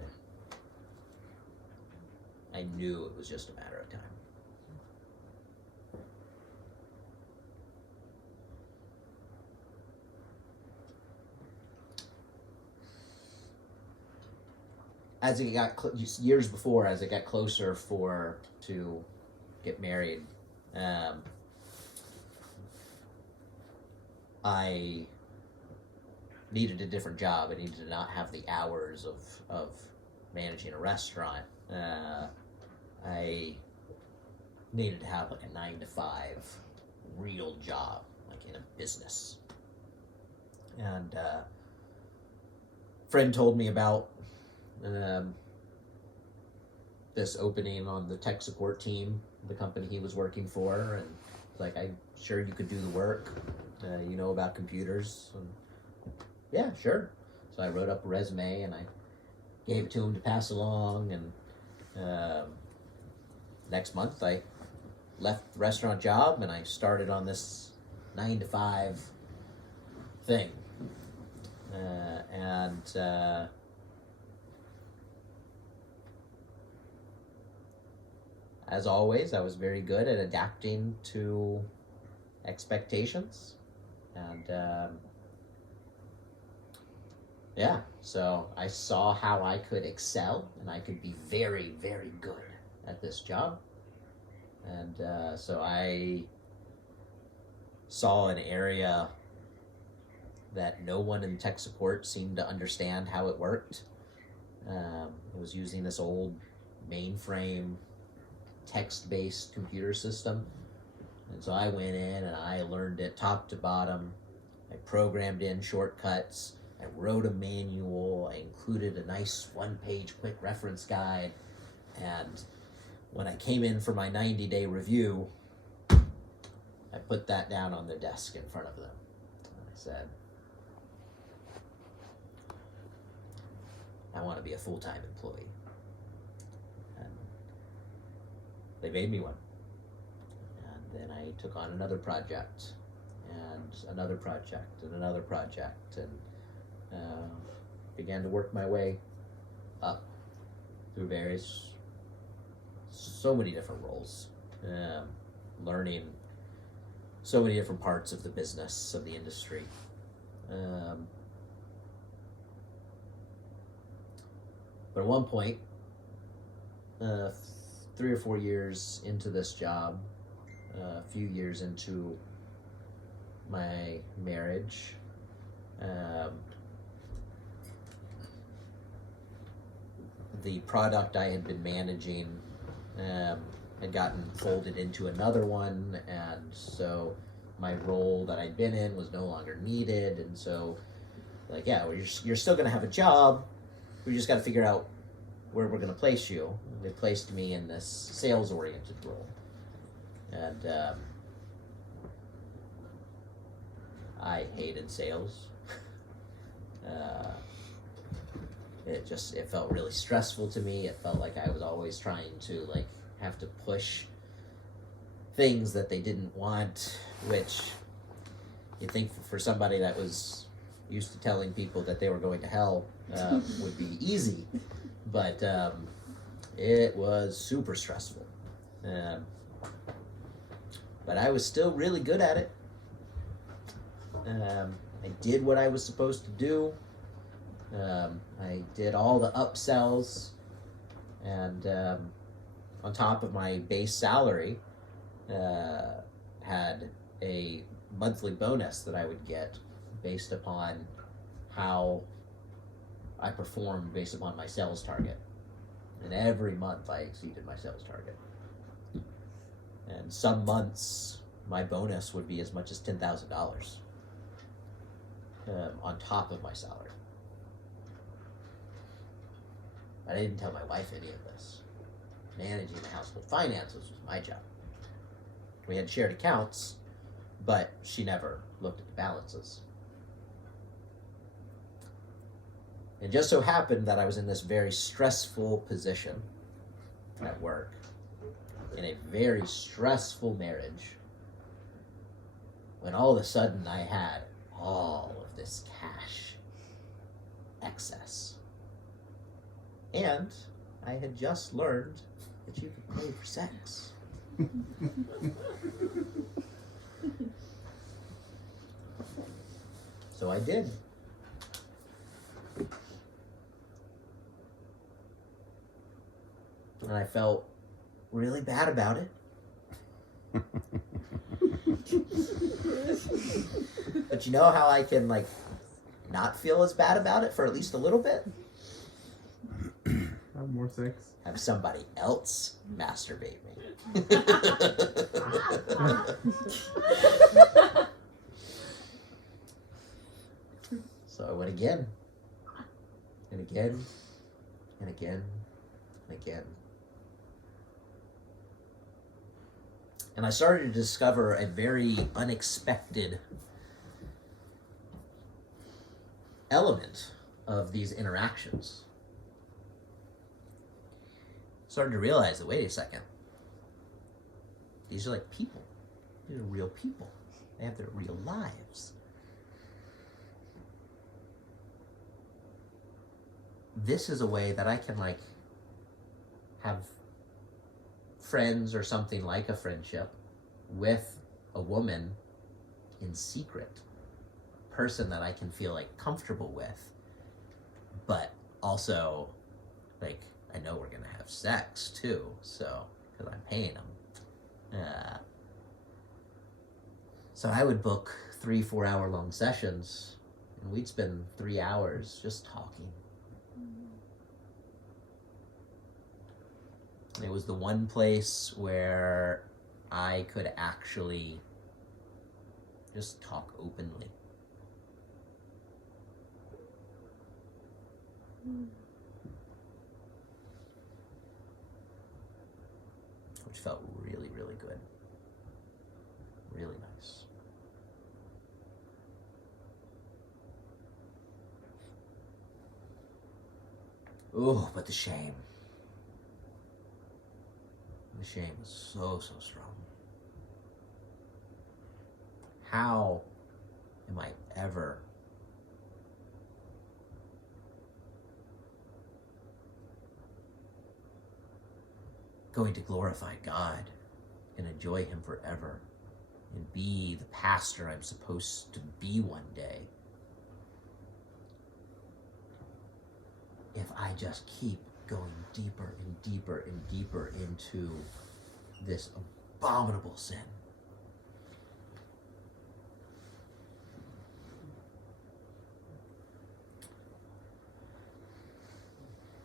I knew it was just a matter of time. As it got years before, as it got closer to get married, I needed a different job. I needed to not have the hours of managing a restaurant. I needed to have like a 9-to-5 real job, like in a business. And friend told me about this opening on the tech support team, the company he was working for, and like, I'm sure you could do the work. You know about computers. And yeah, sure. So I wrote up a resume and I gave it to him to pass along. And next month I left the restaurant job and I started on this 9-to-5 thing. As always, I was very good at adapting to expectations. And yeah, so I saw how I could excel and I could be very, very good at this job. And so I saw an area that no one in tech support seemed to understand how it worked. It was using this old mainframe text-based computer system. And so I went in and I learned it top to bottom. I programmed in shortcuts. I wrote a manual. I included a nice one-page quick reference guide. And when I came in for my 90-day review, I put that down on the desk in front of them. And I said, I want to be a full-time employee. And they made me one. And then I took on another project, and another project, and another project, and began to work my way up through so many different roles, learning so many different parts of the business, of the industry. But at one point, 3 or 4 years into this job, a few years into my marriage, the product I had been managing had gotten folded into another one, and so my role that I'd been in was no longer needed. And so, like, yeah, well, you're still going to have a job. We just got to figure out where we're going to place you. They placed me in this sales-oriented role. And I hated sales. It felt really stressful to me. It felt like I was always trying to, like, have to push things that they didn't want, which you'd think for somebody that was used to telling people that they were going to hell would be easy. But it was super stressful. But I was still really good at it. I did what I was supposed to do. I did all the upsells, and on top of my base salary, had a monthly bonus that I would get based upon how I performed based upon my sales target. And every month I exceeded my sales target. And some months my bonus would be as much as $10,000 on top of my salary. I didn't tell my wife any of this. Managing the household finances was my job. We had shared accounts, but she never looked at the balances. It just so happened that I was in this very stressful position at work, in a very stressful marriage, when all of a sudden I had all of this cash excess. And I had just learned that you could pay for sex. So I did. And I felt really bad about it. But you know how I can, like, not feel as bad about it for at least a little bit? Have more sex. Have somebody else masturbate me. So I went again, and again, and again, and again. And I started to discover a very unexpected element of these interactions. Started to realize that, wait a second, these are like people. These are real people. They have their real lives. This is a way that I can like have friends or something like a friendship with a woman in secret, a person that I can feel like comfortable with, but also like I know we're gonna have sex too, so because I'm paying them. So I would book 3-4 hour long sessions, and we'd spend 3 hours just talking. It was the one place where I could actually just talk openly. Which felt really, really good. Really nice. Oh, but the shame. The shame was so strong. How am I ever going to glorify God and enjoy Him forever and be the pastor I'm supposed to be one day if I just keep going deeper and deeper and deeper into this abominable sin?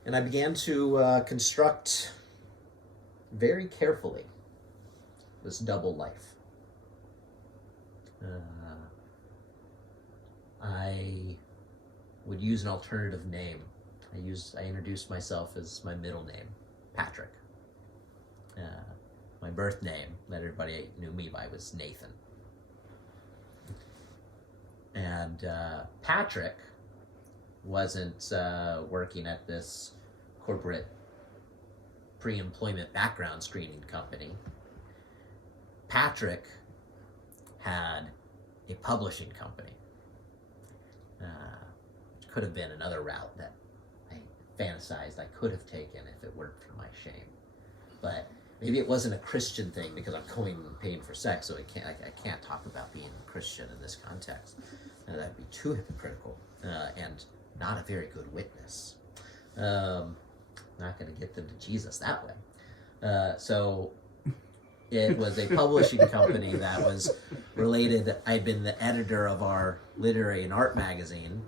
And I began to construct very carefully this double life. I would use an alternative name. I introduced myself as my middle name, Patrick. My birth name that everybody knew me by was Nathan. And Patrick wasn't working at this corporate pre-employment background screening company. Patrick had a publishing company. Which could have been another route that I fantasized I could have taken if it weren't for my shame. But maybe it wasn't a Christian thing because I'm going and paying for sex, so I can't talk about being a Christian in this context. That'd be too hypocritical and not a very good witness. Not going to get them to Jesus that way. So it was a publishing company that was related. I'd been the editor of our literary and art magazine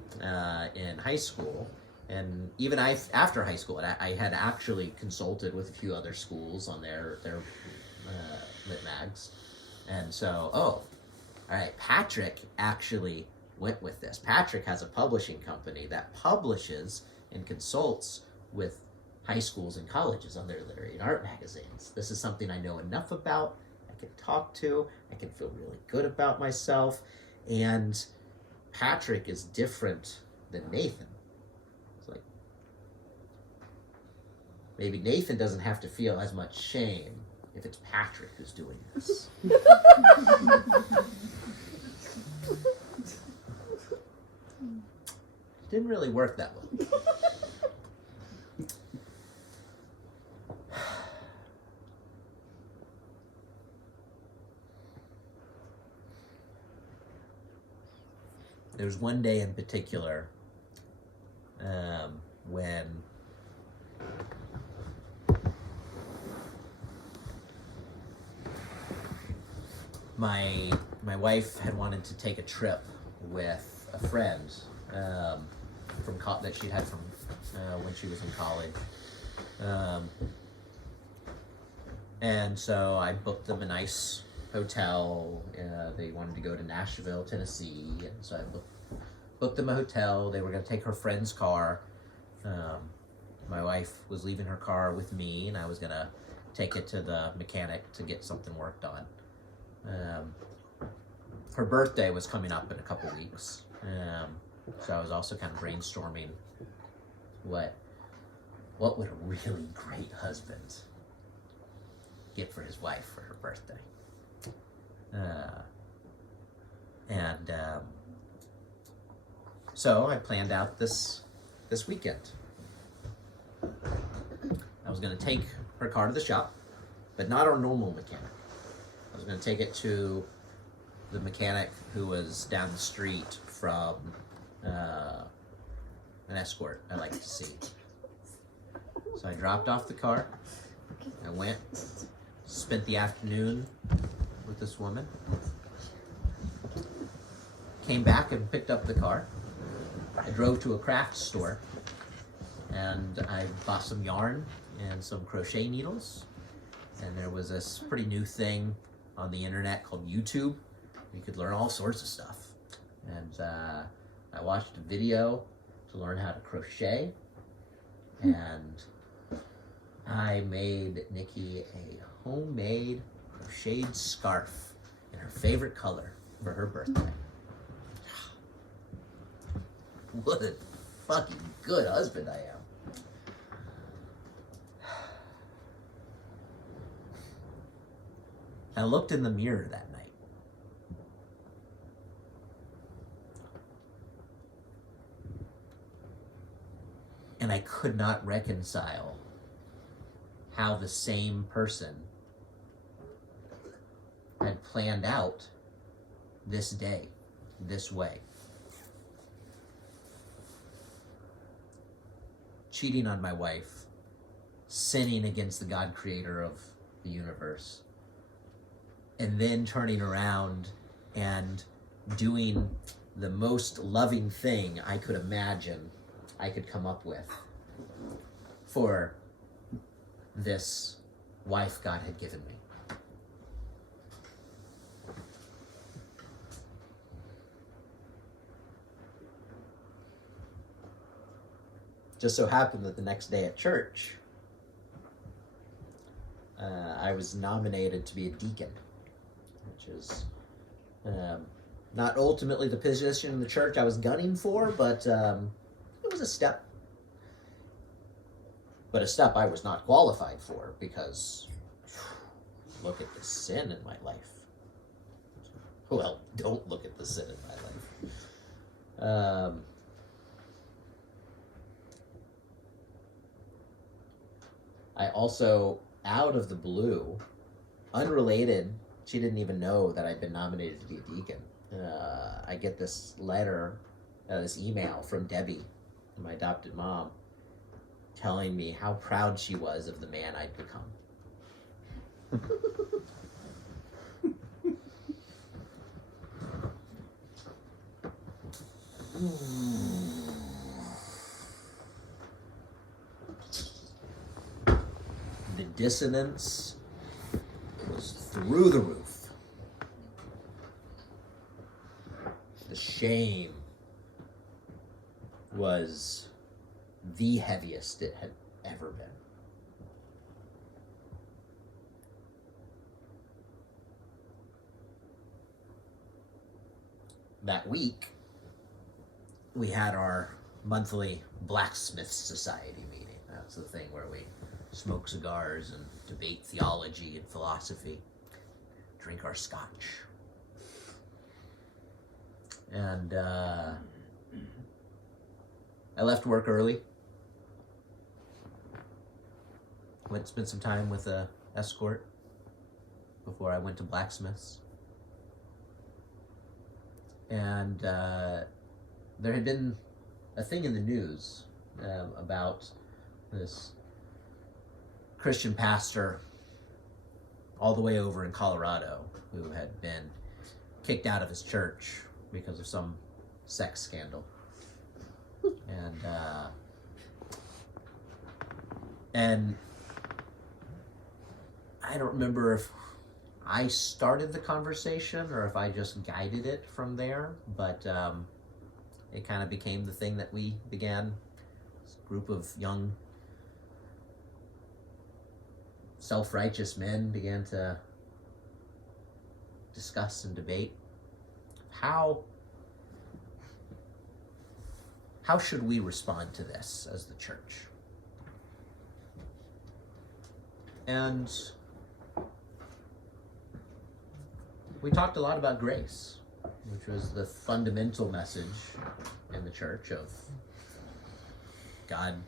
in high school. And even after high school, I had actually consulted with a few other schools on their lit mags. And so, all right, Patrick actually went with this. Patrick has a publishing company that publishes and consults with high schools and colleges on their literary and art magazines. This is something I know enough about, I can talk to, I can feel really good about myself, and Patrick is different than Nathan. It's like, maybe Nathan doesn't have to feel as much shame if it's Patrick who's doing this. Didn't really work that well. There was one day in particular when my wife had wanted to take a trip with a friend that she'd had from when she was in college. And so I booked them a nice hotel. They wanted to go to Nashville, Tennessee, and so I booked them a hotel. They were going to take her friend's car. My wife was leaving her car with me, and I was going to take it to the mechanic to get something worked on. Her birthday was coming up in a couple weeks, so I was also kind of brainstorming what would a really great husband get for his wife for her birthday. So I planned out this weekend. I was going to take her car to the shop, but not our normal mechanic. I was going to take it to the mechanic who was down the street from an Escort I like to see. So I dropped off the car. I went, spent the afternoon with this woman. Came back and picked up the car. I drove to a craft store and I bought some yarn and some crochet needles. And there was this pretty new thing on the internet called YouTube. You could learn all sorts of stuff. And I watched a video to learn how to crochet. And I made Nikki a homemade crocheted scarf in her favorite color for her birthday. What a fucking good husband I am. I looked in the mirror that night. And I could not reconcile how the same person had planned out this day, this way. Cheating on my wife, sinning against the God creator of the universe, and then turning around and doing the most loving thing I could imagine I could come up with for this wife God had given me. Just so happened that the next day at church, I was nominated to be a deacon, which is not ultimately the position in the church I was gunning for, but it was a step. But a step I was not qualified for because look at the sin in my life. Well, don't look at the sin in my life. I also, out of the blue, unrelated, she didn't even know that I'd been nominated to be a deacon. I get this letter, this email from Debbie, my adopted mom, telling me how proud she was of the man I'd become. The dissonance was through the roof. The shame was the heaviest it had ever been. That week, we had our monthly Blacksmith Society meeting. That's the thing where we smoke cigars and debate theology and philosophy, drink our scotch. And I left work early. Went and spent some time with a escort before I went to Blacksmith's. And there had been a thing in the news about this Christian pastor all the way over in Colorado who had been kicked out of his church because of some sex scandal. And I don't remember if I started the conversation or if I just guided it from there, but it kind of became the thing that we began. This group of young, self-righteous men began to discuss and debate how should we respond to this as the church? And we talked a lot about grace, which was the fundamental message in the church of God,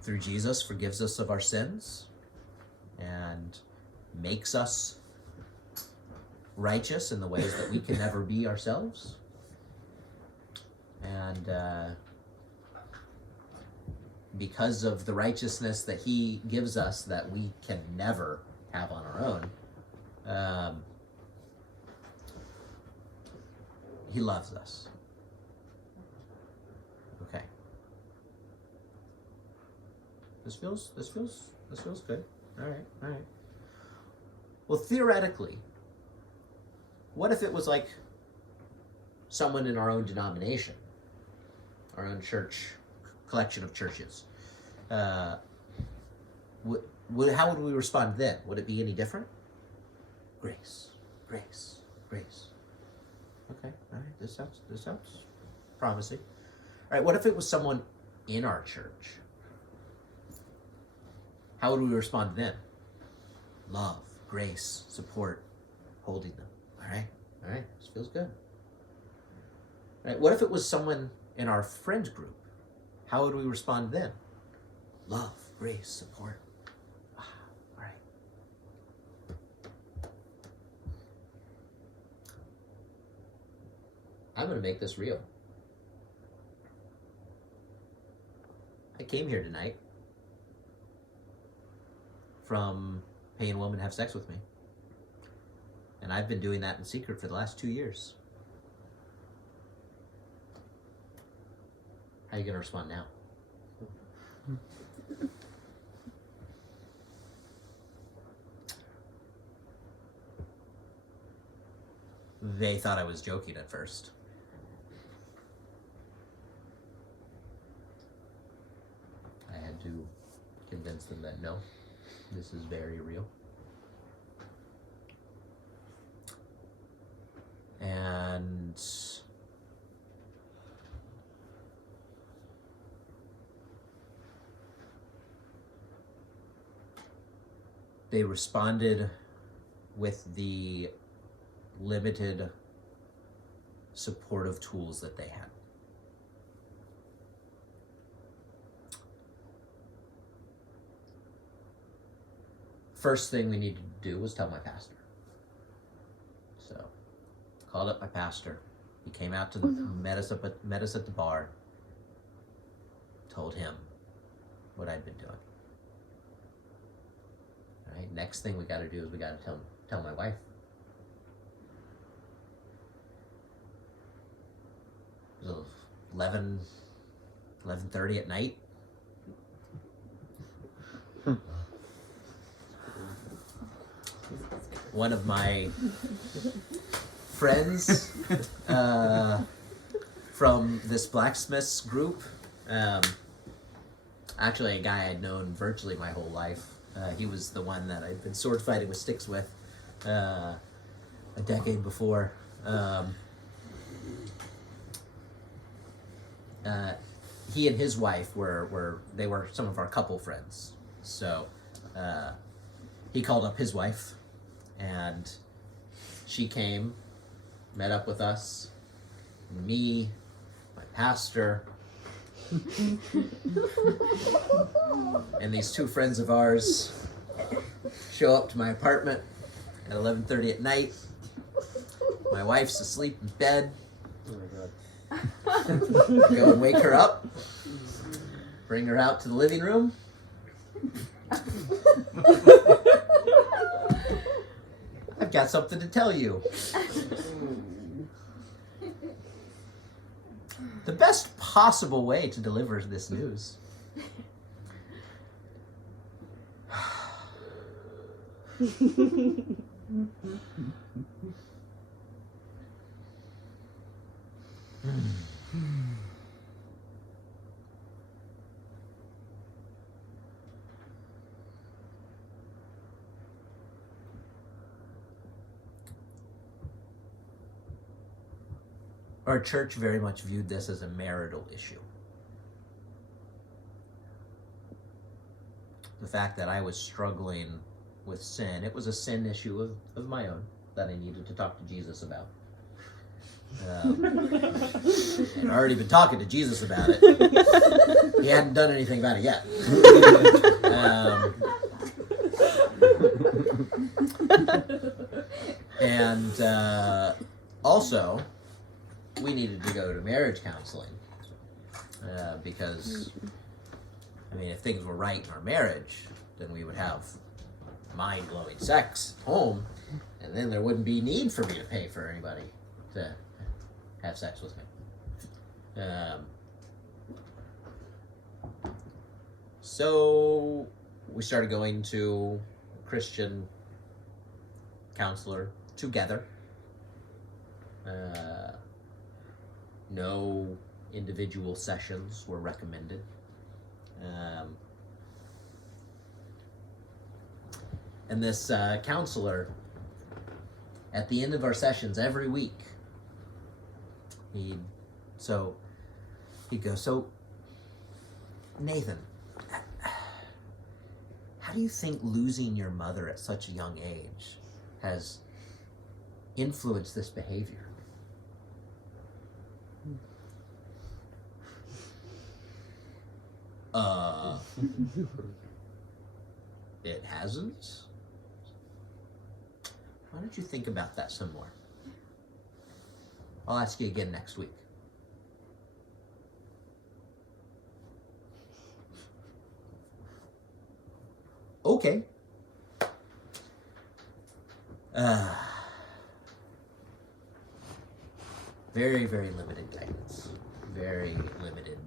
through Jesus, forgives us of our sins and makes us righteous in the ways that we can never be ourselves. And because of the righteousness that he gives us that we can never have on our own, he loves us. Okay. This feels good. All right. Well, theoretically, what if it was like someone in our own denomination, our own church, collection of churches? How would we respond then? Would it be any different? Grace. Okay, all right, this sounds promising. All right, what if it was someone in our church? How would we respond then? Love, grace, support, holding them. All right, this feels good. All right, what if it was someone in our friend group? How would we respond then? Love, grace, support. All right. I'm going to make this real. I came here tonight from paying a woman to have sex with me. And I've been doing that in secret for the last 2 years. How are you going to respond now? They thought I was joking at first. I had to convince them that no, this is very real. And they responded with the limited supportive tools that they had. First thing we needed to do was tell my pastor. So, called up my pastor. He came out to met us at the bar. Told him what I'd been doing. All right. Next thing we got to do is we got to tell my wife. It was 11:30 at night. One of my friends from this blacksmiths group, actually a guy I'd known virtually my whole life. He was the one that I'd been sword fighting with sticks with a decade before. He and his wife were some of our couple friends. So he called up his wife, and she came, met up with us, me, my pastor, and these two friends of ours show up to my apartment at 11:30 at night. My wife's asleep in bed. Oh my God. Go and wake her up, bring her out to the living room. I've got something to tell you. The best possible way to deliver this news. Our church very much viewed this as a marital issue. The fact that I was struggling with sin, it was a sin issue of my own that I needed to talk to Jesus about. I'd already been talking to Jesus about it. He hadn't done anything about it yet. Also, we needed to go to marriage counseling because, I mean, if things were right in our marriage, then we would have mind-blowing sex at home, and then there wouldn't be need for me to pay for anybody to have sex with me. So we started going to a Christian counselor together. No individual sessions were recommended. And this counselor, at the end of our sessions every week, he'd go, so Nathan, how do you think losing your mother at such a young age has influenced this behavior? It hasn't? Why don't you think about that some more? I'll ask you again next week. Okay. Very, very limited guidance. Very limited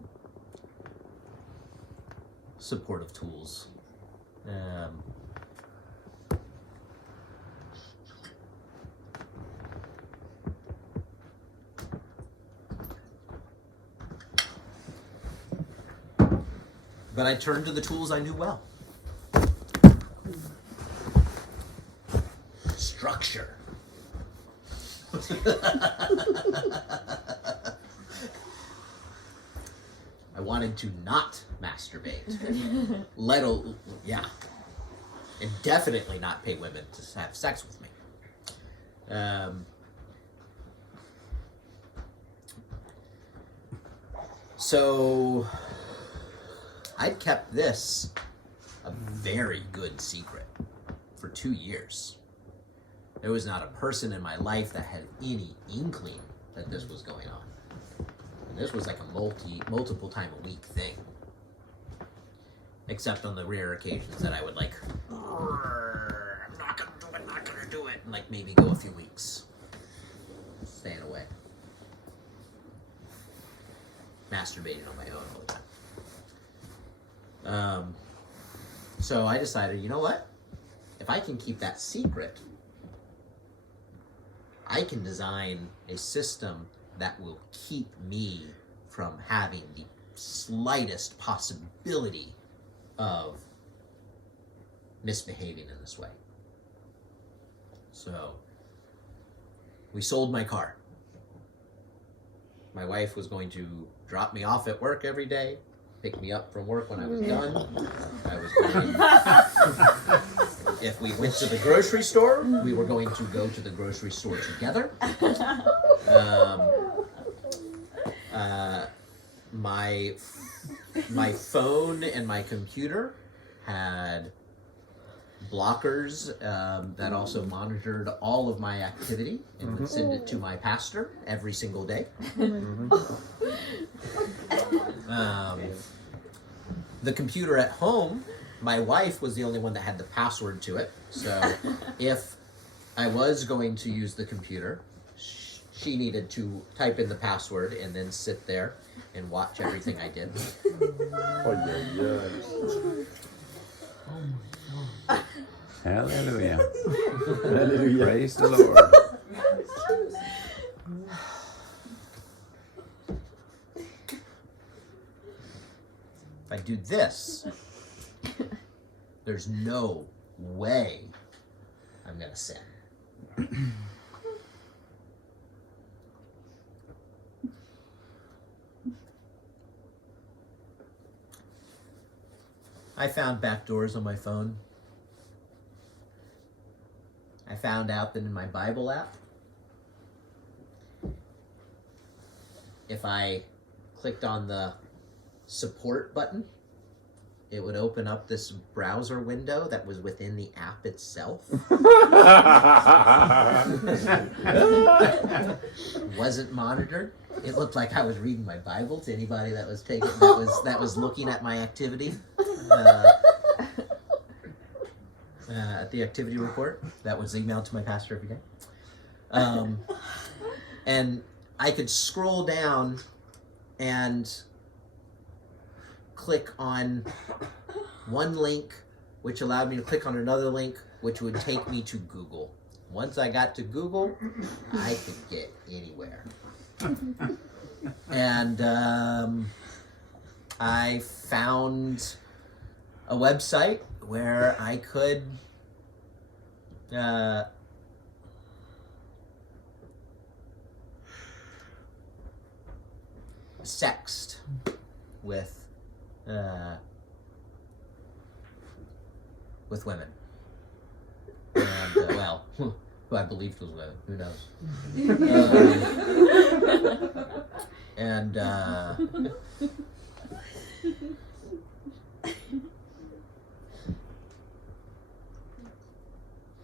supportive tools. But I turned to the tools I knew well. Structure. I wanted to not masturbate. And definitely not pay women to have sex with me. So I'd kept this a very good secret for 2 years. There was not a person in my life that had any inkling that this was going on. And this was like a multiple time a week thing. Except on the rare occasions that I would like, I'm not gonna do it, and like maybe go a few weeks staying away. Masturbating on my own all the time. So I decided, you know what? If I can keep that secret, I can design a system that will keep me from having the slightest possibility of misbehaving in this way. So we sold my car. My wife was going to drop me off at work every day, pick me up from work when I was done. I was going, if we went to the grocery store, we were going to go to the grocery store together. My phone and my computer had blockers that also monitored all of my activity and would send it to my pastor every single day. The computer at home, my wife was the only one that had the password to it. So if I was going to use the computer, she needed to type in the password and then sit there and watch everything I did. Hallelujah. Hallelujah. Praise the Lord. If I do this, there's no way I'm going to sin. I found backdoors on my phone. I found out that in my Bible app, if I clicked on the support button, it would open up this browser window that was within the app itself. Wasn't monitored. It looked like I was reading my Bible to anybody that was looking at my activity at the activity report that was emailed to my pastor every day. And I could scroll down and click on one link, which allowed me to click on another link, which would take me to Google. Once I got to Google, I could get anywhere. And I found a website where I could sext with women. And, well, who I believed was women. Who knows? And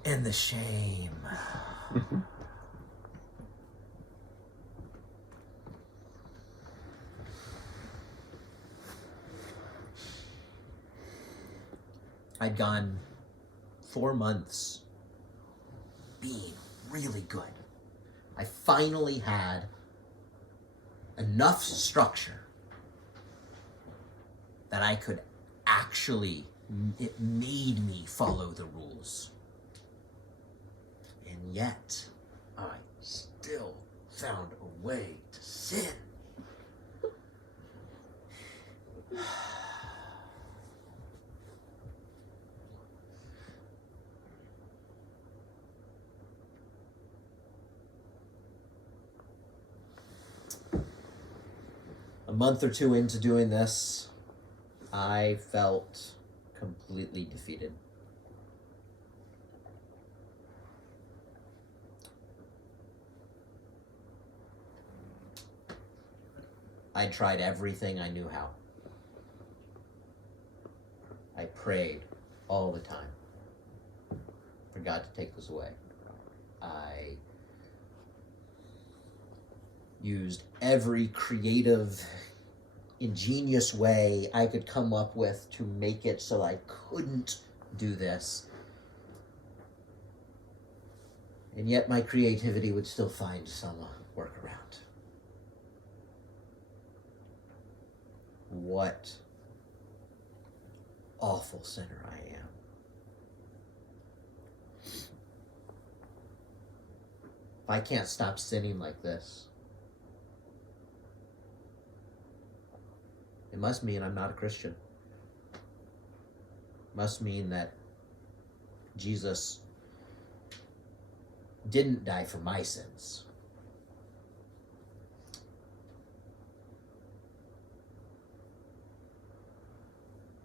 and the shame. I'd gone 4 months being really good. I finally had enough structure that I could actually, it made me follow the rules. And yet, I still found a way to sin. A month or two into doing this, I felt completely defeated. I tried everything I knew how. I prayed all the time for God to take this away. I used every creative, ingenious way I could come up with to make it so I couldn't do this. And yet my creativity would still find some workaround. What awful sinner I am. If I can't stop sinning like this, it must mean I'm not a Christian. It must mean that Jesus didn't die for my sins.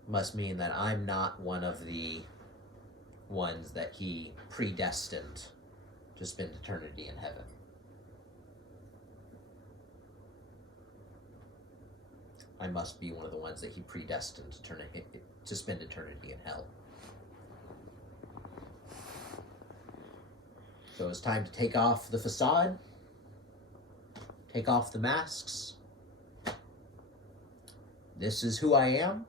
Must mean that I'm not one of the ones that he predestined to spend eternity in heaven. I must be one of the ones that he predestined to spend eternity in hell. So it's time to take off the facade, take off the masks. This is who I am.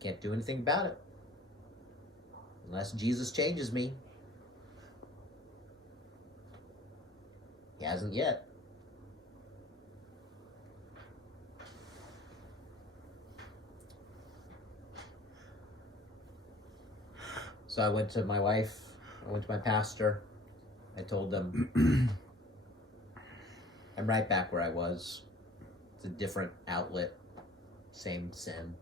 Can't do anything about it. unless Jesus changes me. He hasn't yet. So I went to my wife, I went to my pastor, I told them, I'm right back where I was. It's a different outlet, same sin.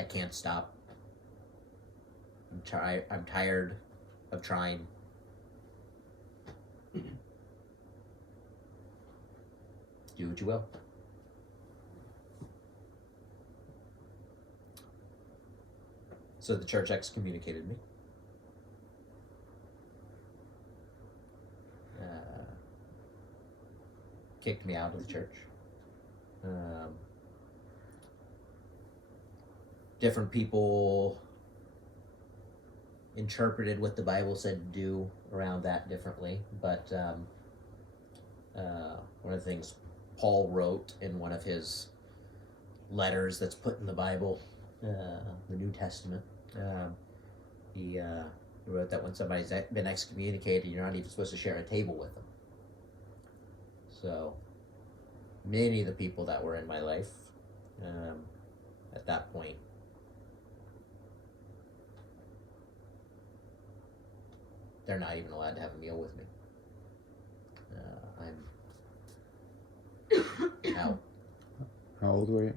I can't stop. I'm tired of trying. Do what you will. So the church excommunicated me. Kicked me out of the church. Different people interpreted what the Bible said to do around that differently, but one of the things Paul wrote in one of his letters that's put in the Bible, the New Testament, he wrote that when somebody's been excommunicated, you're not even supposed to share a table with them. So many of the people that were in my life at that point they're not even allowed to have a meal with me. I'm out. How old were you?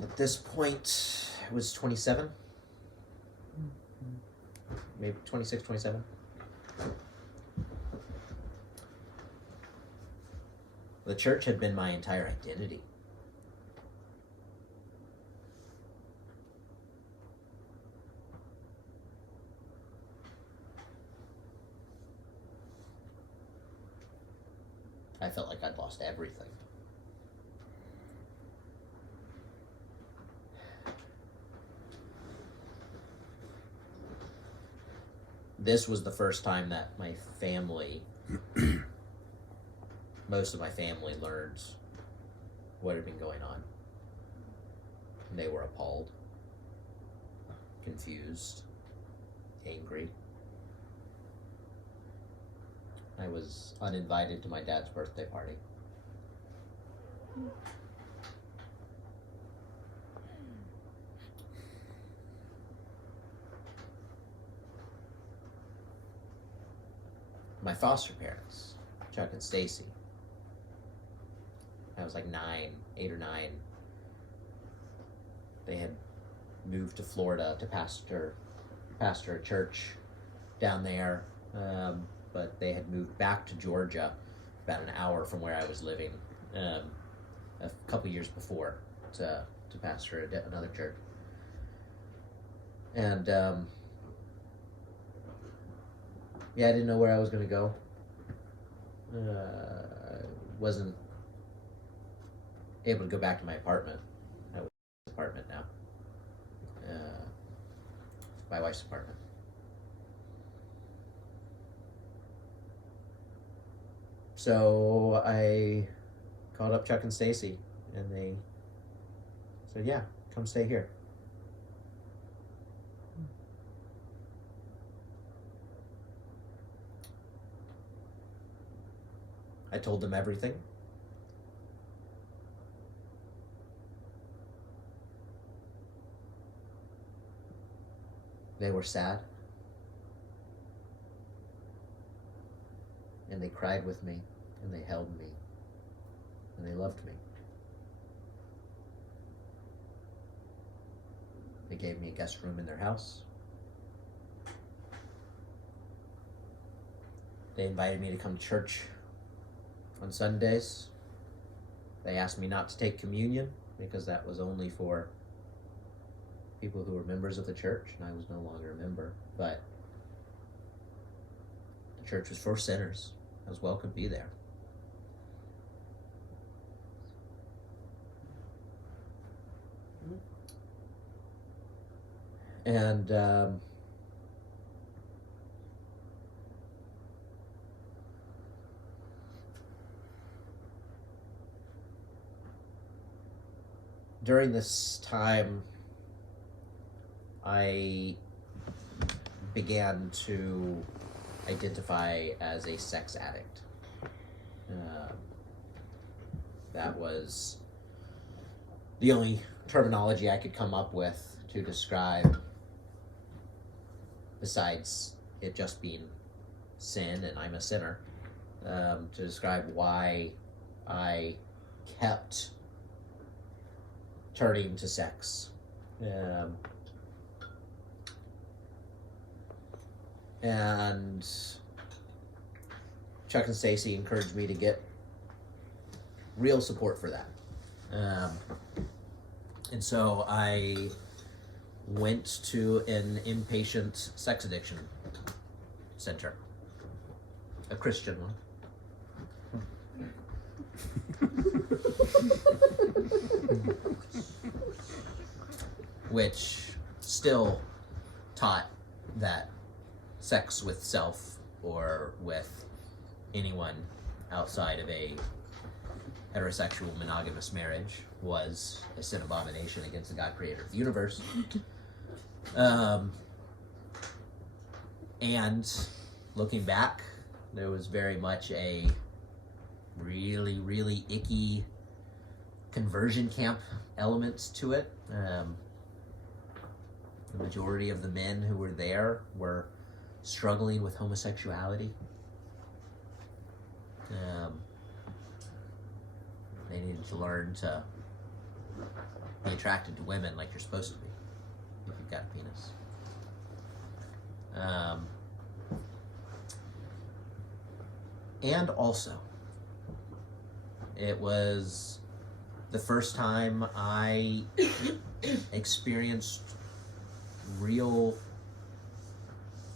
At this point, I was 27. Maybe 26, 27. The church had been my entire identity. I felt like I'd lost everything. This was the first time that my family, most of my family, learned what had been going on. They were appalled, confused, angry. I was uninvited to my dad's birthday party. My foster parents, Chuck and Stacy, I was like 8 or 9. They had moved to Florida to pastor a church down there, but they had moved back to Georgia about an hour from where I was living a couple years before to pastor another church. And yeah, I didn't know where I was going to go. I wasn't able to go back to my apartment. I was in my apartment now. My wife's apartment. So I called up Chuck and Stacy, and they said, yeah, come stay here. I told them everything. They were sad. And they cried with me, and they held me, and they loved me. They gave me a guest room in their house. They invited me to come to church on Sundays. They asked me not to take communion because that was only for people who were members of the church, and I was no longer a member. But the church was for sinners. I was welcome to be there. And during this time, I began to identify as a sex addict. That was the only terminology I could come up with to describe, besides it just being sin and I'm a sinner, to describe why I kept turning to sex. And Chuck and Stacy encouraged me to get real support for that. And so I went to an inpatient sex addiction center, a Christian one. Which still taught that sex with self or with anyone outside of a heterosexual monogamous marriage was a sin abomination against the God creator of the universe. And looking back, there was very much a really, really icky conversion camp elements to it. The majority of the men who were there were struggling with homosexuality. They needed to learn to be attracted to women like you're supposed to be if you've got a penis. And also, it was the first time I experienced real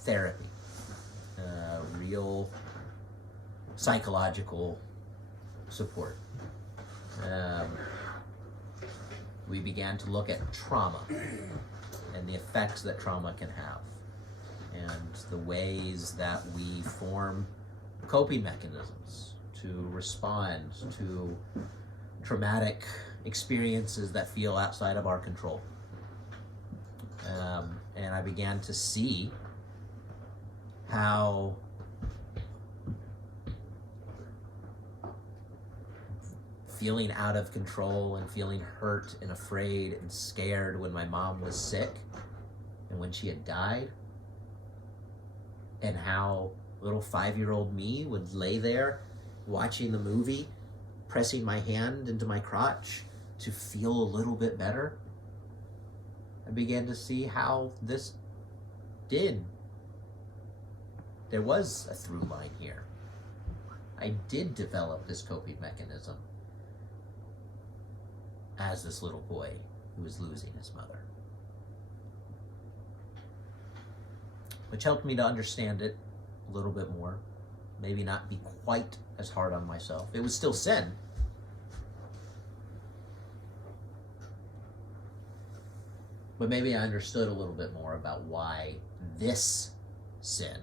therapy, real psychological support. We began to look at trauma and the effects that trauma can have, and the ways that we form coping mechanisms to respond to traumatic experiences that feel outside of our control. And I began to see how feeling out of control and feeling hurt and afraid and scared when my mom was sick and when she had died, and how little 5-year-old me would lay there watching the movie, pressing my hand into my crotch to feel a little bit better. I began to see how this did. There was a through line here. I did develop this coping mechanism as this little boy who was losing his mother. Which helped me to understand it a little bit more. Maybe not be quite as hard on myself. It was still sin. But maybe I understood a little bit more about why this sin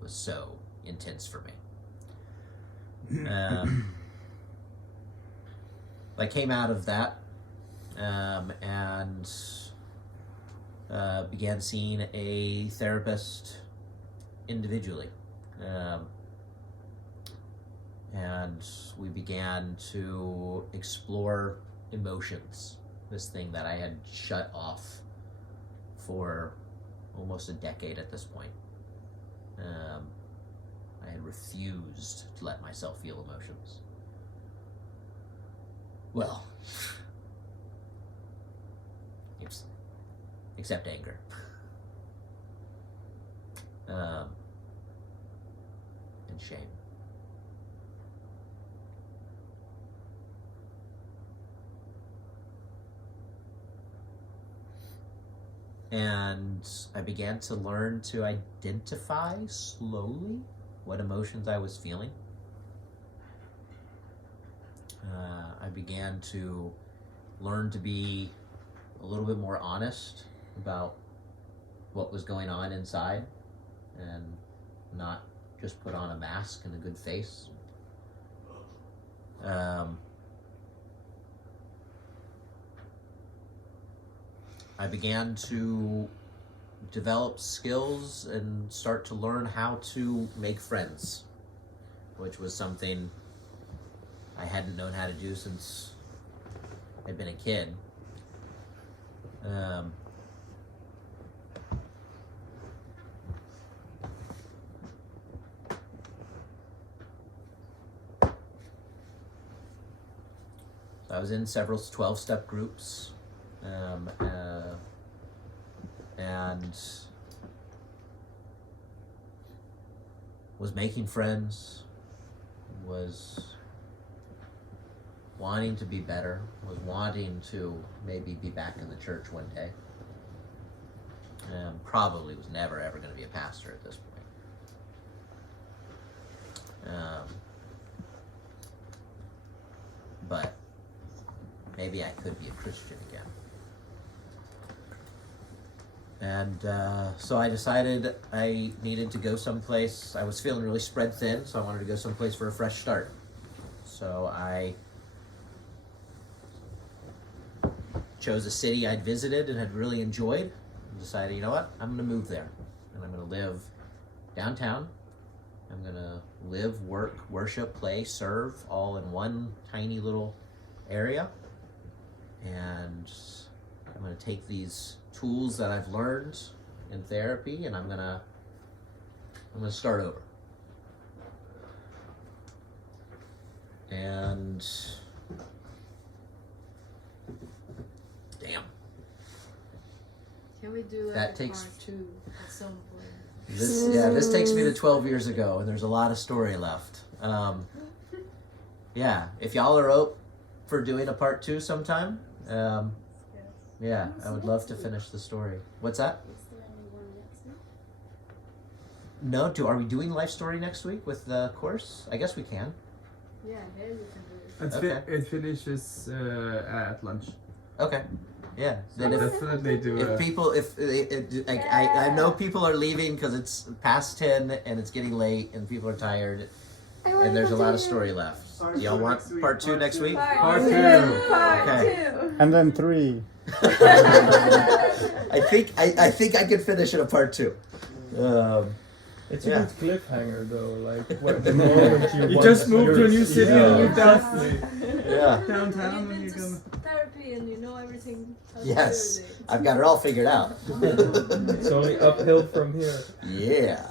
was so intense for me. I came out of that and began seeing a therapist individually. And we began to explore emotions, this thing that I had shut off for almost a decade at this point. I had refused to let myself feel emotions. Well, except anger. And shame. And I began to learn to identify slowly what emotions I was feeling. I began to learn to be a little bit more honest about what was going on inside and not just put on a mask and a good face. I began to develop skills and start to learn how to make friends, which was something I hadn't known how to do since I'd been a kid. I was in several 12-step groups, and was making friends, was wanting to be better, was wanting to maybe be back in the church one day. Probably was never ever going to be a pastor at this point. But maybe I could be a Christian again. And so I decided I needed to go someplace. I was feeling really spread thin, so I wanted to go someplace for a fresh start. So I chose a city I'd visited and had really enjoyed, and decided, you know what, I'm going to move there. And I'm going to live downtown. I'm going to live, work, worship, play, serve, all in one tiny little area. And I'm going to take these tools that I've learned in therapy, and I'm going to start over. And damn. Can we do That takes- part 2 at some point? This takes me to 12 years ago, and there's a lot of story left. Yeah, if y'all are up for doing a part 2 sometime, yeah, I would love to finish the story. What's that? Is there anyone next week? No, are we doing life story next week with the course? I guess we can. Yeah, here you can do it. Okay. It finishes at lunch. Okay. Yeah. Then So if definitely do. if people I know people are leaving because it's past 10 and it's getting late and people are tired and there's a lot of story left. Y'all want part 2 next week? Part 2. Okay. And then 3. I think I could finish in a part 2. It's Yeah. a good cliffhanger though, like what the moment you You want just moved to a new city and moved out Yeah. downtown You've and been you're to gonna. therapy and you know everything. How to Yes. do it. I've got it all figured out. It's only uphill from here. Yeah.